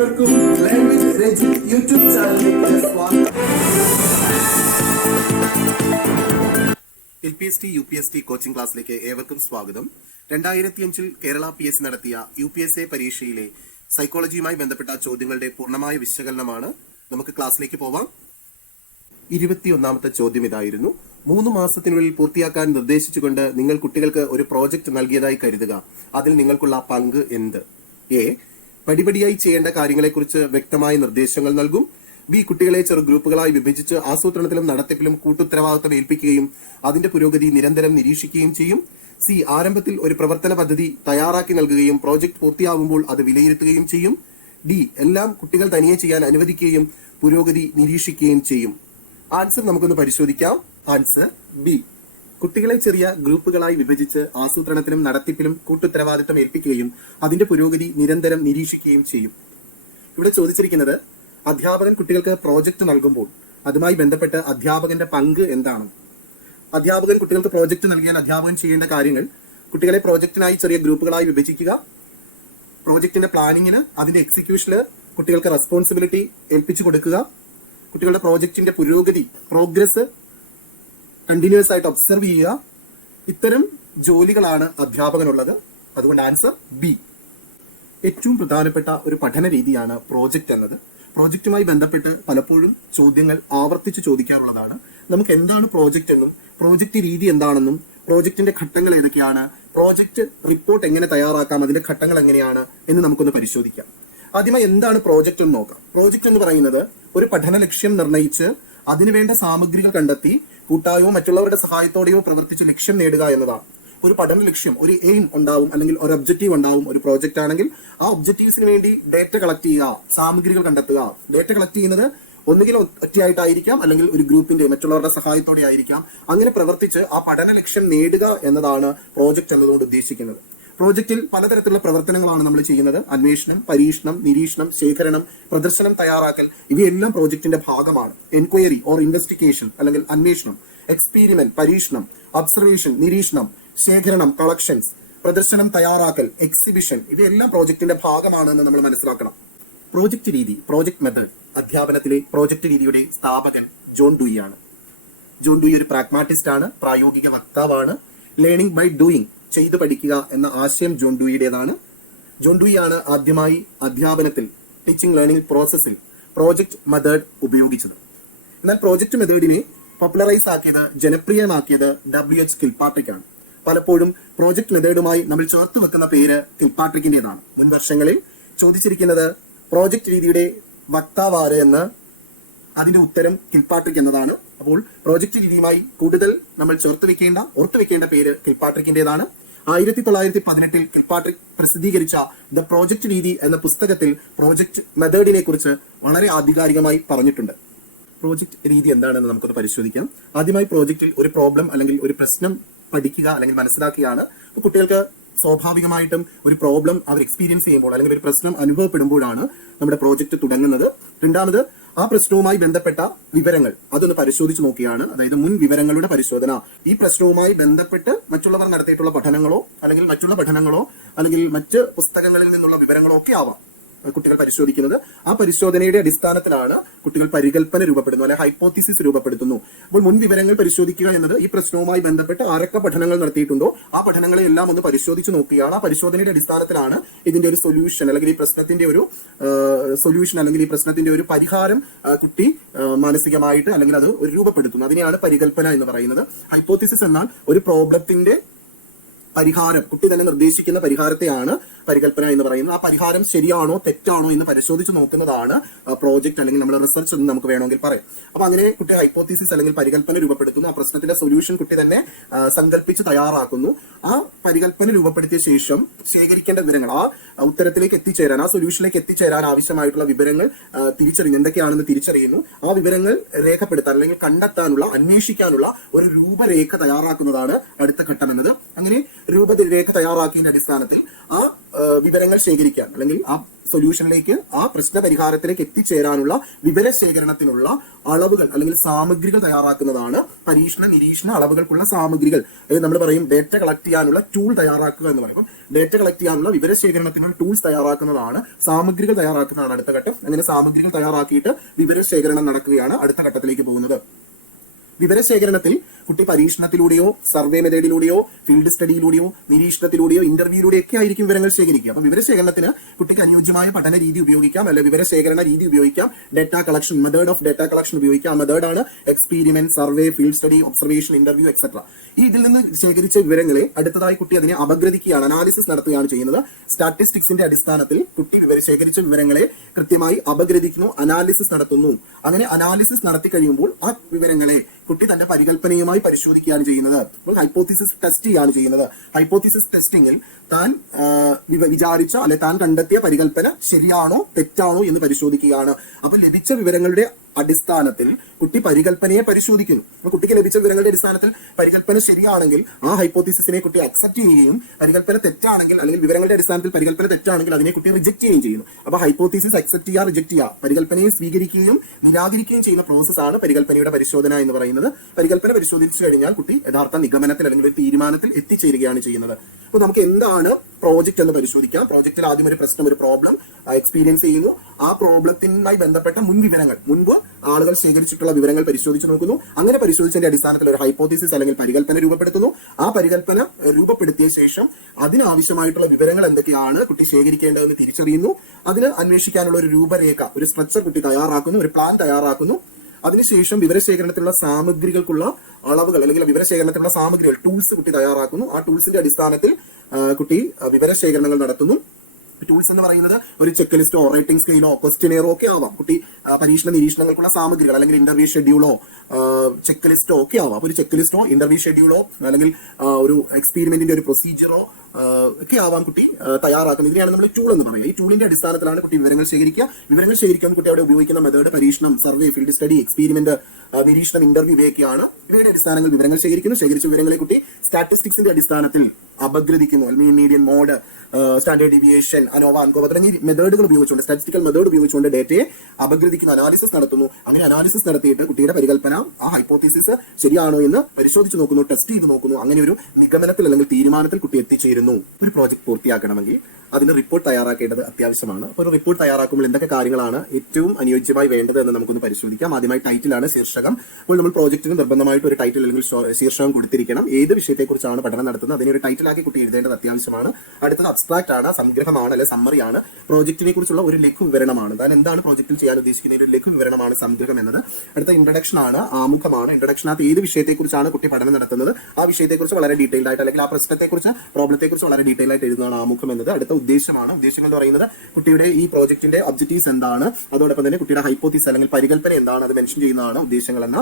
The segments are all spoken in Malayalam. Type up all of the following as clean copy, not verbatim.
ഏവർക്കും ലേൺ വിത്ത് രജിത് യൂട്യൂബ് ചാനലിലേക്ക് സ്വാഗതം. LPST UPST കോച്ചിംഗ് ക്ലാസ്സിലേക്ക് ഏവർക്കും സ്വാഗതം. 2005 കേരള PSC നടത്തിയ UPSA പരീക്ഷയിലെ സൈക്കോളജിയുമായി ബന്ധപ്പെട്ട ചോദ്യങ്ങളുടെ പൂർണ്ണമായ വിശകലനമാണ്. നമുക്ക് ക്ലാസ്സിലേക്ക് പോവാം. 21ാമത്തെ ചോദ്യം ഇതായിരുന്നു: 3 മാസത്തിനുള്ളിൽ പൂർത്തിയാക്കാൻ നിർദ്ദേശിച്ചുകൊണ്ട് നിങ്ങൾ കുട്ടികൾക്ക് ഒരു പ്രോജക്റ്റ് നൽകിയതായി കരുതുക. അതിൽ നിങ്ങൾക്കുള്ള പങ്ക് എന്ത്? എ. പടിപടിയായി ചെയ്യേണ്ട കാര്യങ്ങളെക്കുറിച്ച് വ്യക്തമായ നിർദ്ദേശങ്ങൾ നൽകും. ബി. കുട്ടികളെ ചെറു ഗ്രൂപ്പുകളായി വിഭജിച്ച് ആസൂത്രണത്തിലും നടത്തിപ്പിലും കൂട്ടുത്തരവാദിത്തം ഏൽപ്പിക്കുകയും അതിന്റെ പുരോഗതി നിരന്തരം നിരീക്ഷിക്കുകയും ചെയ്യും. സി. ആരംഭത്തിൽ ഒരു പ്രവർത്തന പദ്ധതി തയ്യാറാക്കി നൽകുകയും പ്രോജക്റ്റ് പൂർത്തിയാകുമ്പോൾ അത് വിലയിരുത്തുകയും ചെയ്യും. ഡി. എല്ലാം കുട്ടികൾ തനിയെ ചെയ്യാൻ അനുവദിക്കുകയും പുരോഗതി നിരീക്ഷിക്കുകയും ചെയ്യും. ആൻസർ നമുക്കൊന്ന് പരിശോധിക്കാം. Answer B. കുട്ടികളെ ചെറിയ ഗ്രൂപ്പുകളായി വിഭജിച്ച് ആസൂത്രണത്തിലും നടത്തിപ്പിലും കൂട്ടുത്തരവാദിത്തം ഏൽപ്പിക്കുകയും അതിന്റെ പുരോഗതി നിരന്തരം നിരീക്ഷിക്കുകയും ചെയ്യും. ഇവിടെ ചോദിച്ചിരിക്കുന്നത് അധ്യാപകൻ കുട്ടികൾക്ക് പ്രോജക്റ്റ് നൽകുമ്പോൾ അതുമായി ബന്ധപ്പെട്ട് അധ്യാപകന്റെ പങ്ക് എന്താണ്? അധ്യാപകൻ കുട്ടികൾക്ക് പ്രോജക്റ്റ് നൽകിയാൽ അധ്യാപകൻ ചെയ്യേണ്ട കാര്യങ്ങൾ: കുട്ടികളെ പ്രോജക്റ്റിനായി ചെറിയ ഗ്രൂപ്പുകളായി വിഭജിക്കുക, പ്രോജക്റ്റിന്റെ പ്ലാനിങ്ങിന് അതിന്റെ എക്സിക്യൂഷന് കുട്ടികൾക്ക് റെസ്പോൺസിബിലിറ്റി ഏൽപ്പിച്ചു കൊടുക്കുക, കുട്ടികളുടെ പ്രോജക്റ്റിന്റെ പുരോഗതി പ്രോഗ്രസ് കണ്ടിന്യൂസ് ആയിട്ട് ഒബ്സർവ് ചെയ്യുക. ഇത്തരം ജോലികളാണ് അധ്യാപകനുള്ളത്. അതുകൊണ്ട് ആൻസർ ബി. ഏറ്റവും പ്രധാനപ്പെട്ട ഒരു പഠന രീതിയാണ് പ്രോജക്റ്റ് എന്നത്. പ്രോജക്റ്റുമായി ബന്ധപ്പെട്ട് പലപ്പോഴും ചോദ്യങ്ങൾ ആവർത്തിച്ച് ചോദിക്കാറുള്ളതാണ്. നമുക്ക് എന്താണ് പ്രോജക്റ്റ് എന്നും പ്രോജക്റ്റ് രീതി എന്താണെന്നും പ്രോജക്റ്റിന്റെ ഘട്ടങ്ങൾ ഏതൊക്കെയാണ്, പ്രോജക്റ്റ് റിപ്പോർട്ട് എങ്ങനെ തയ്യാറാക്കാം, അതിന്റെ ഘട്ടങ്ങൾ എങ്ങനെയാണ് എന്ന് നമുക്കൊന്ന് പരിശോധിക്കാം. ആദ്യമായി എന്താണ് പ്രോജക്റ്റ് എന്ന് നോക്കാം. പ്രോജക്റ്റ് എന്ന് പറയുന്നത് ഒരു പഠന ലക്ഷ്യം നിർണ്ണയിച്ച് അതിനുവേണ്ട സാമഗ്രികൾ കണ്ടെത്തി കൂട്ടായോ മറ്റുള്ളവരുടെ സഹായത്തോടെയോ പ്രവർത്തിച്ച് ലക്ഷ്യം നേടുക എന്നതാണ്. ഒരു പഠന ലക്ഷ്യം, ഒരു എയിം ഉണ്ടാവും, അല്ലെങ്കിൽ ഒരു ഒബ്ജക്റ്റീവ് ഉണ്ടാവും. ഒരു പ്രോജക്റ്റ് ആണെങ്കിൽ ആ ഒബ്ജക്റ്റീവ്സിന് വേണ്ടി ഡേറ്റ കളക്ട് ചെയ്യുക, സാമഗ്രികൾ കണ്ടെത്തുക. ഡേറ്റ കളക്ട് ചെയ്യുന്നത് ഒന്നുകിൽ ഒറ്റയായിട്ടായിരിക്കാം, അല്ലെങ്കിൽ ഒരു ഗ്രൂപ്പിന്റെ മറ്റുള്ളവരുടെ സഹായത്തോടെ ആയിരിക്കാം. അങ്ങനെ പ്രവർത്തിച്ച് ആ പഠന ലക്ഷ്യം നേടുക എന്നതാണ് പ്രോജക്റ്റ് എന്നതുകൊണ്ട് ഉദ്ദേശിക്കുന്നത്. പ്രോജക്റ്റിൽ പലതരത്തിലുള്ള പ്രവർത്തനങ്ങളാണ് നമ്മൾ ചെയ്യുന്നത്. അന്വേഷണം, പരീക്ഷണം, നിരീക്ഷണം, ശേഖരണം, പ്രദർശനം തയ്യാറാക്കൽ, ഇവയെല്ലാം പ്രോജക്റ്റിന്റെ ഭാഗമാണ്. എൻക്വയറി ഓർ ഇൻവെസ്റ്റിഗേഷൻ അല്ലെങ്കിൽ അന്വേഷണം, എക്സ്പീരിമെന്റ് പരീക്ഷണം, ഒബ്സർവേഷൻ നിരീക്ഷണം, ശേഖരണം കളക്ഷൻസ്, പ്രദർശനം തയ്യാറാക്കൽ എക്സിബിഷൻ, ഇവയെല്ലാം പ്രോജക്റ്റിന്റെ ഭാഗമാണെന്ന് നമ്മൾ മനസ്സിലാക്കണം. പ്രോജക്റ്റ് രീതി, പ്രോജക്ട് മെത്തേഡ്. അധ്യാപനത്തിലെ പ്രോജക്റ്റ് രീതിയുടെ സ്ഥാപകൻ ജോൺ ഡൂയി ആണ്. ജോൺ ഡൂയി ഒരു പ്രാഗ്മാറ്റിസ്റ്റ് ആണ്, പ്രായോഗിക വക്താവാണ്. ലേണിംഗ് ബൈ ഡൂയിങ്, ചെയ്തു പഠിക്കുക എന്ന ആശയം ജോൺ ഡൂയിയുടേതാണ്. ജോൺ ഡൂയി ആണ് ആദ്യമായി അധ്യാപനത്തിൽ ടീച്ചിങ് ലേണിംഗ് പ്രോസസ്സിൽ പ്രോജക്റ്റ് മെത്തേഡ് ഉപയോഗിച്ചത്. എന്നാൽ പ്രോജക്റ്റ് മെത്തേഡിനെ പോപ്പുലറൈസ് ആക്കിയത്, ജനപ്രിയമാക്കിയത് WH കിൽപാട്രിക് ആണ്. പലപ്പോഴും പ്രോജക്റ്റ് മെത്തേഡുമായി നമ്മൾ ചേർത്ത് വെക്കുന്ന പേര് കിൽപാട്രിക്കിന്റേതാണ്. മുൻ വർഷങ്ങളിൽ ചോദിച്ചിരിക്കുന്നത് പ്രോജക്റ്റ് രീതിയുടെ വക്താവാര് എന്ന്, അതിന്റെ ഉത്തരം കിൽപാട്രിക് എന്നതാണ്. അപ്പോൾ പ്രോജക്റ്റ് രീതിയുമായി കൂടുതൽ നമ്മൾ ഓർത്തു വെക്കേണ്ട പേര് കിൽപാട്രിക്കിന്റേതാണ്. 1918 കിൽപാട്രിക് പ്രസിദ്ധീകരിച്ച ദ പ്രോജക്റ്റ് രീതി എന്ന പുസ്തകത്തിൽ പ്രോജക്റ്റ് മെത്തേഡിനെ കുറിച്ച് വളരെ ആധികാരികമായി പറഞ്ഞിട്ടുണ്ട്. പ്രോജക്റ്റ് രീതി എന്താണെന്ന് നമുക്കൊന്ന് പരിശോധിക്കാം. ആദ്യമായി പ്രോജക്റ്റിൽ ഒരു പ്രോബ്ലം അല്ലെങ്കിൽ ഒരു പ്രശ്നം പഠിക്കുക അല്ലെങ്കിൽ മനസ്സിലാക്കുകയാണ്. കുട്ടികൾക്ക് സ്വാഭാവികമായിട്ടും ഒരു പ്രോബ്ലം അവർ എക്സ്പീരിയൻസ് ചെയ്യുമ്പോൾ അല്ലെങ്കിൽ ഒരു പ്രശ്നം അനുഭവപ്പെടുമ്പോഴാണ് നമ്മുടെ പ്രോജക്റ്റ് തുടങ്ങുന്നത്. രണ്ടാമത് ആ പ്രശ്നവുമായി ബന്ധപ്പെട്ട വിവരങ്ങൾ അതൊന്ന് പരിശോധിച്ച് നോക്കിയാണ്. അതായത് മുൻ വിവരങ്ങളുടെ പരിശോധന. ഈ പ്രശ്നവുമായി ബന്ധപ്പെട്ട് മറ്റുള്ളവർ നടത്തിയിട്ടുള്ള പഠനങ്ങളോ അല്ലെങ്കിൽ മറ്റ് പുസ്തകങ്ങളിൽ നിന്നുള്ള വിവരങ്ങളോ ഒക്കെ ആവാം കുട്ടികൾ പരിശോധിക്കുന്നത്. ആ പരിശോധനയുടെ അടിസ്ഥാനത്തിലാണ് കുട്ടികൾ പരികല്പന രൂപപ്പെടുന്നു, അല്ലെങ്കിൽ ഹൈപ്പോത്തിസിസ് രൂപപ്പെടുത്തുന്നു. അപ്പോൾ മുൻ വിവരങ്ങൾ പരിശോധിക്കുക എന്നത് ഈ പ്രശ്നവുമായി ബന്ധപ്പെട്ട് ആരൊക്കെ പഠനങ്ങൾ നടത്തിയിട്ടുണ്ടോ ആ പഠനങ്ങളെ എല്ലാം ഒന്ന് പരിശോധിച്ച് നോക്കുകയാണ്. ആ പരിശോധനയുടെ അടിസ്ഥാനത്തിലാണ് ഇതിന്റെ ഒരു സൊല്യൂഷൻ അല്ലെങ്കിൽ ഈ പ്രശ്നത്തിന്റെ ഒരു പരിഹാരം കുട്ടി മാനസികമായിട്ട് അല്ലെങ്കിൽ അത് ഒരു രൂപപ്പെടുത്തുന്നു. അതിനെയാണ് പരികല്പന എന്ന് പറയുന്നത്. ഹൈപ്പോത്തിസിസ് എന്നാൽ ഒരു പ്രോബ്ലത്തിന്റെ പരിഹാരം, കുട്ടി തന്നെ നിർദ്ദേശിക്കുന്ന പരിഹാരത്തെയാണ് പരികല്പന എന്ന് പറയുന്നത്. ആ പരിഹാരം ശരിയാണോ തെറ്റാണോ എന്ന് പരിശോധിച്ച് നോക്കുന്നതാണ് പ്രോജക്റ്റ് അല്ലെങ്കിൽ നമ്മുടെ റിസർച്ച് എന്ന് നമുക്ക് വേണമെങ്കിൽ പറയാം. അപ്പൊ അങ്ങനെ കുട്ടി ഹൈപ്പോത്തിസിസ് അല്ലെങ്കിൽ പരികല്പന രൂപപ്പെടുത്തുന്നു. ആ പ്രശ്നത്തിന്റെ സൊല്യൂഷൻ കുട്ടി തന്നെ സങ്കല്പിച്ച് തയ്യാറാക്കുന്നു. ആ പരികല്പന രൂപപ്പെടുത്തിയ ശേഷം ശേഖരിക്കേണ്ട വിവരങ്ങൾ, ആ ഉത്തരത്തിലേക്ക് എത്തിച്ചേരാൻ, ആ സൊല്യൂഷനിലേക്ക് എത്തിച്ചേരാൻ ആവശ്യമായിട്ടുള്ള വിവരങ്ങൾ എന്തൊക്കെയാണെന്ന് തിരിച്ചറിയുന്നു. ആ വിവരങ്ങൾ രേഖപ്പെടുത്താൻ അല്ലെങ്കിൽ കണ്ടെത്താനുള്ള, അന്വേഷിക്കാനുള്ള ഒരു രൂപരേഖ തയ്യാറാക്കുന്നതാണ് അടുത്ത ഘട്ടം എന്നത്. അങ്ങനെ രൂപരേഖ തയ്യാറാക്കിയതിന്റെ അടിസ്ഥാനത്തിൽ ആ വിവരങ്ങൾ ശേഖരിക്കാൻ അല്ലെങ്കിൽ ആ സൊല്യൂഷനിലേക്ക്, ആ പ്രശ്ന പരിഹാരത്തിലേക്ക് എത്തിച്ചേരാനുള്ള വിവര ശേഖരണത്തിനുള്ള അളവുകൾ അല്ലെങ്കിൽ സാമഗ്രികൾ തയ്യാറാക്കുന്നതാണ് പരീക്ഷണ നിരീക്ഷണ അളവുകൾക്കുള്ള സാമഗ്രികൾ. അതായത് നമ്മൾ പറയും ഡേറ്റ കളക്ട് ചെയ്യാനുള്ള ടൂൾ തയ്യാറാക്കുക എന്ന് പറയും. ഡേറ്റ കളക്ട് ചെയ്യാനുള്ള വിവര ശേഖരണത്തിനുള്ള ടൂൾസ് തയ്യാറാക്കുന്നതാണ്, സാമഗ്രികൾ തയ്യാറാക്കുന്നതാണ് അടുത്ത ഘട്ടം. അങ്ങനെ സാമഗ്രികൾ തയ്യാറാക്കിയിട്ട് വിവര ശേഖരണം നടക്കുകയാണ് അടുത്ത ഘട്ടത്തിലേക്ക് പോകുന്നത്. വിവരശേഖരണത്തിൽ കുട്ടി പരീക്ഷണത്തിലൂടെയോ സർവേ മെത്തേഡിലൂടെയോ ഫീൽഡ് സ്റ്റഡിയിലൂടെയോ നിരീക്ഷണത്തിലൂടെയോ ഇന്റർവ്യൂയിലൂടെയോ ഒക്കെ ആയിരിക്കും വിവരങ്ങൾ ശേഖരിക്കുക. അപ്പൊ വിവരശേഖരണത്തിന് കുട്ടിക്ക് അനുയോജ്യമായ പഠന രീതി ഉപയോഗിക്കാം, അല്ലെ വിവരശേഖരണ രീതി ഉപയോഗിക്കാം. Data collection, method of data collection ഉപയോഗിക്കാം. മെത്തേഡാണ് experiment, survey, field study, observation, interview etcetera. ഈ ഇതിൽ നിന്ന് ശേഖരിച്ച വിവരങ്ങളെ അടുത്തതായി കുട്ടി അതിനെ അപഗ്രഥിക്കുകയാണ്, അനാലിസിസ് നടത്തുകയാണ് ചെയ്യുന്നത്. സ്റ്റാറ്റിസ്റ്റിക്സിന്റെ അടിസ്ഥാനത്തിൽ കുട്ടി ശേഖരിച്ച വിവരങ്ങളെ കൃത്യമായി അപഗ്രഥിക്കുന്നു, അനാലിസിസ് നടത്തുന്നു. അങ്ങനെ അനാലിസിസ് നടത്തി കഴിയുമ്പോൾ ആ വിവരങ്ങളെ കുട്ടി തന്റെ പരികല്പനയുമായി പരിശോധിക്കുകയാണ് ചെയ്യുന്നത്. അപ്പോൾ ഹൈപ്പോത്തിസിസ് ടെസ്റ്റ് ചെയ്യാണ് ചെയ്യുന്നത്. ഹൈപ്പോത്തിസിസ് ടെസ്റ്റിംഗിൽ താൻ വിചാരിച്ച അല്ലെ താൻ കണ്ടെത്തിയ പരികല്പന ശരിയാണോ തെറ്റാണോ എന്ന് പരിശോധിക്കുകയാണ്. അപ്പൊ ലഭിച്ച വിവരങ്ങളുടെ അടിസ്ഥാനത്തിൽ കുട്ടി പരികല്പനയെ പരിശോധിക്കുന്നു. അപ്പൊ കുട്ടിക്ക് ലഭിച്ച വിവരങ്ങളുടെ അടിസ്ഥാനത്തിൽ പരികല്പന ശരിയാണെങ്കിൽ ആ ഹൈപ്പോത്തിസിനെ കുട്ടി അക്സെപ്റ്റ് ചെയ്യുകയും, പരികല്പന തെറ്റാണെങ്കിൽ അല്ലെങ്കിൽ വിവരങ്ങളുടെ അടിസ്ഥാനത്തിൽ പരികല്പന തെറ്റാണെങ്കിൽ അതിനെ കുട്ടി റിജക്ട് ചെയ്യുകയും ചെയ്യുന്നു. അപ്പൊ ഹൈപ്പോത്തിസിസ് അക്സെപ്റ്റ് ചെയ്യുക, റിജക്ട് ചെയ്യുക, പരികല്പനയെ സ്വീകരിക്കുകയും നിരാകരിക്കുകയും ചെയ്യുന്ന പ്രോസസ്സാണ് പരികല്പനയുടെ പരിശോധന എന്ന് പറയുന്നത്. പരികല്പന പരിശോധിച്ചു കഴിഞ്ഞാൽ കുട്ടി യഥാർത്ഥ നിഗമനത്തിൽ അല്ലെങ്കിൽ ഒരു തീരുമാനത്തിൽ എത്തിച്ചേരുകയാണ് ചെയ്യുന്നത്. അപ്പൊ നമുക്ക് എന്താണ് പ്രോജക്റ്റ് എന്ന് പരിശോധിക്കാം. പ്രോജക്റ്റിൽ ആദ്യം ഒരു പ്രശ്നം, ഒരു പ്രോബ്ലം എക്സ്പീരിയൻസ് ചെയ്യുന്നു. ആ പ്രോബ്ലത്തിനുമായി ബന്ധപ്പെട്ട മുൻ വിവരങ്ങൾ, മുൻപ് ആളുകൾ ശേഖരിച്ചിട്ടുള്ള വിവരങ്ങൾ പരിശോധിച്ച് നോക്കുന്നു. അങ്ങനെ പരിശോധിച്ചതിന്റെ അടിസ്ഥാനത്തിൽ ഒരു ഹൈപ്പോത്തിസിസ് അല്ലെങ്കിൽ പരികല്പന രൂപപ്പെടുത്തുന്നു. ആ പരികല്പന രൂപപ്പെടുത്തിയ ശേഷം അതിനാവശ്യമായിട്ടുള്ള വിവരങ്ങൾ എന്തൊക്കെയാണ് കുട്ടി ശേഖരിക്കേണ്ടതെന്ന് തിരിച്ചറിയുന്നു. അതിന് അന്വേഷിക്കാനുള്ള ഒരു രൂപരേഖ, ഒരു സ്ട്രക്ചർ കുട്ടി തയ്യാറാക്കുന്നു, ഒരു പ്ലാൻ തയ്യാറാക്കുന്നു. അതിനുശേഷം വിവരശേഖരണത്തിലുള്ള സാമഗ്രികൾക്കുള്ള അളവുകൾ അല്ലെങ്കിൽ വിവരശേഖരണത്തിലുള്ള സാമഗ്രികൾ, ടൂൾസ് കുട്ടി തയ്യാറാക്കുന്നു. ആ ടൂൾസിന്റെ അടിസ്ഥാനത്തിൽ കുട്ടി വിവരശേഖരണങ്ങൾ നടത്തുന്നു. ടൂൾസ് എന്ന് പറയുന്നത് ഒരു ചെക്ക് ലിസ്റ്റോ റേറ്റിംഗ് സ്കെയിലോ ക്വസ്റ്റ്യനെയറോ ഒക്കെ ആവാം. കുട്ടി പരീക്ഷണ നിരീക്ഷണങ്ങൾക്കുള്ള സാമഗ്രികൾ അല്ലെങ്കിൽ ഇന്റർവ്യൂ ഷെഡ്യൂളോ ചെക്ക് ലിസ്റ്റോ ഒക്കെ ആവാം. അപ്പൊ ഒരു ചെക്ക് ലിസ്റ്റോ ഇന്റർവ്യൂ ഷെഡ്യൂളോ അല്ലെങ്കിൽ ഒരു എക്സ്പീരിമെന്റിന്റെ ഒരു പ്രൊസീജിയറോ ഒക്കെ ആവാം കുട്ടി തയ്യാറാക്കുന്നത്. ഇതിനെയാണ് നമ്മൾ ടൂൾ എന്ന് പറയുന്നത്. ഈ ടൂളിന്റെ അടിസ്ഥാനത്തിലാണ് കുട്ടി വിവരങ്ങൾ ശേഖരിക്കുക. വിവരങ്ങൾ ശേഖരിക്കാൻ കുട്ടി അവിടെ ഉപയോഗിക്കുന്ന മെത്തേഡ് പരീക്ഷണം, സർവേ, ഫീൽഡ് സ്റ്റഡി, എക്സ്പീരിമെന്റ്, നിരീക്ഷണം, ഇന്റർവ്യൂ ഇവയൊക്കെയാണ്. ഇവയുടെ അടിസ്ഥാനങ്ങൾ വിവരങ്ങൾ ശേഖരിക്കുന്നു. ശേഖരിച്ച വിവരങ്ങളെ കുട്ടി സ്റ്റാറ്റിസ്റ്റിക്സിന്റെ അടിസ്ഥാനത്തിൽ അപഗ്രഥിക്കുന്നു. അല്ലെങ്കിൽ median mode, standard deviation, ANOVA, ANCOVA തുടങ്ങിയ മെത്തേഡുകൾ ഉപയോഗിച്ചുകൊണ്ട്, സ്റ്റാറ്റിസ്റ്റിക്കൽ മെത്തേഡ് ഉപയോഗിച്ചുകൊണ്ട് ഡേറ്റയെ അപഗ്രഥിക്കുന്ന, അനാലിസിസ് നടത്തുന്നു. അങ്ങനെ അനാലിസിസ് നടത്തിയിട്ട് കുട്ടിയുടെ പരികല്പന, ആ ഹൈപ്പോത്തിസിസ് ശരിയാണോ എന്ന് പരിശോധിച്ച് നോക്കുന്നു, ടെസ്റ്റ് ചെയ്ത് നോക്കുന്നു. അങ്ങനെ ഒരു നിഗമനത്തിൽ അല്ലെങ്കിൽ തീരുമാനത്തിൽ കുട്ടി എത്തിച്ചേരുന്നു. ഒരു പ്രോജക്ട് പൂർത്തിയാക്കണമെങ്കിൽ അതിന് റിപ്പോർട്ട് തയ്യാറാക്കേണ്ടത് അത്യാവശ്യമാണ്. അപ്പോൾ ഒരു റിപ്പോർട്ട് തയ്യാറാക്കുമ്പോൾ എന്തൊക്കെ കാര്യങ്ങളാണ് ഏറ്റവും അനുയോജ്യമായി വേണ്ടത് എന്ന് നമുക്കൊന്ന് പരിശോധിക്കാം. ആദ്യമായി ടൈറ്റിലാണ്, ശീർഷകം. അപ്പോൾ നമ്മൾ പ്രോജക്റ്റിന് നിർബന്ധമായിട്ട് ഒരു ടൈറ്റിൽ അല്ലെങ്കിൽ ശീർഷകം കൊടുത്തിരിക്കണം. ഏത് വിഷയത്തെക്കുറിച്ചാണ് പഠനം നടത്തുന്നത് അതിനെ ഒരു ടൈറ്റിലാക്കി കുട്ടി എഴുതേണ്ടത് അത്യാവശ്യമാണ്. അടുത്തത് അബ്സ്ട്രാക്ട് ആണ്, സംഗ്രഹമാണ്, അല്ലെ സമ്മറിയാണ്. പ്രോജക്റ്റിനെ കുറിച്ചുള്ള ഒരു ലഘു വിവരണമാണ്. താൻ എന്താണ് പ്രോജക്റ്റിൽ ചെയ്യാൻ ഉദ്ദേശിക്കുന്ന ഒരു ലഘു വിവരണമാണ് സംഗ്രഹം എന്നത്. അടുത്ത ഇൻട്രഡക്ഷൻ ആണ്, ആമുഖമാണ്. ഇൻട്രഡക്ഷനകത്ത് ഏത് വിഷയത്തെക്കുറിച്ചാണ് കുട്ടി പഠനം നടത്തുന്നത് ആ വിഷയത്തെക്കുറിച്ച് വളരെ ഡീറ്റെയിൽഡ് ആയിട്ട് അല്ലെങ്കിൽ ആ പ്രശ്നത്തെക്കുറിച്ച്, പ്രോബ്ലത്തെക്കുറിച്ച് വളരെ ഡീറ്റെയിൽ ആയിട്ട് എഴുതുന്നതാണ് ആമുഖം എന്നത്. അടുത്ത ഉദ്ദേശമാണ്. ഉദ്ദേശങ്ങൾ എന്ന് പറയുന്നത് കുട്ടിയുടെ ഈ പ്രോജക്റ്റിന്റെ ഒബ്ജക്റ്റീവ്സ് എന്താണ്, അതോടൊപ്പം തന്നെ കുട്ടിയുടെ ഹൈപ്പോത്തിസ് അല്ലെങ്കിൽ പരികല്പന എന്താണ്, അത് മെൻഷൻ ചെയ്യുന്നതാണ് ഉദ്ദേശങ്ങൾ എന്ന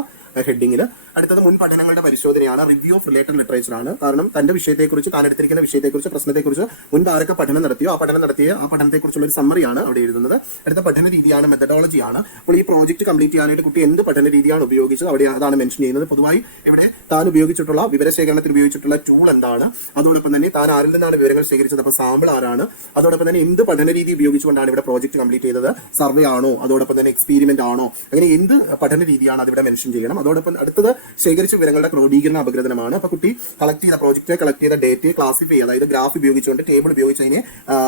ഹെഡിങ്ങിൽ. അടുത്തത് മുൻ പഠനങ്ങളുടെ പരിശോധനയാണ്, റിവ്യൂ ഓഫ് റിലേറ്റഡ് ലിറ്ററേച്ചർ ആണ്. കാരണം തന്റെ വിഷയത്തെക്കുറിച്ച്, താൻ എടുത്തിരിക്കുന്ന വിഷയത്തെക്കുറിച്ച്, പ്രശ്നത്തെക്കുറിച്ച് മുൻപ് ആരൊക്കെ പഠനം നടത്തിയോ ആ പഠനത്തെക്കുറിച്ചുള്ള ഒരു സമ്മറിയാണ് അവിടെ എഴുതുന്നത്. അടുത്ത പഠന രീതിയാണ്, മെത്തഡോളജിയാണ്. അപ്പോൾ ഈ പ്രോജക്റ്റ് കംപ്ലീറ്റ് ചെയ്യാനായിട്ട് കുട്ടി എന്ത് പഠന രീതിയാണ് ഉപയോഗിച്ചത് അവിടെ അതാണ് മെൻഷൻ ചെയ്യുന്നത്. പൊതുവായി ഇവിടെ താൻ ഉപയോഗിച്ചിട്ടുള്ള വിവരശേഖരണത്തിൽ ഉപയോഗിച്ചിട്ടുള്ള ടൂൾ എന്താണ്, അതോടൊപ്പം തന്നെ താൻ ആരിൽ നിന്നാണ് വിവരങ്ങൾ ശേഖരിച്ചത്, അപ്പോൾ സാമ്പിൾ ആരാണ്, അതോടൊപ്പം തന്നെ എന്ത് പഠന രീതി ഉപയോഗിച്ചുകൊണ്ടാണ് ഇവിടെ പ്രോജക്റ്റ് കംപ്ലീറ്റ് ചെയ്തത്, സർവേ ആണോ, അതോടൊപ്പം തന്നെ എക്സ്പീരിമെന്റ് ആണോ, അങ്ങനെ എന്ത് പഠന രീതിയാണ് അതിവിടെ മെൻഷൻ ചെയ്യണം. അതോടൊപ്പം അടുത്തത് ശേഖരിച്ച വിവരങ്ങളുടെ ക്രോഡീകരണ അപഗ്രഥനമാണ്. അപ്പൊ കുട്ടി പ്രോജക്റ്റ് കളക്ട് ചെയ്ത ഡേറ്റയെ ക്ലാസിഫൈ ചെയ്യുക, അതായത് ഗ്രാഫ് ഉപയോഗിച്ചുകൊണ്ട്, ടേബിൾ ഉപയോഗിച്ച് അതിനെ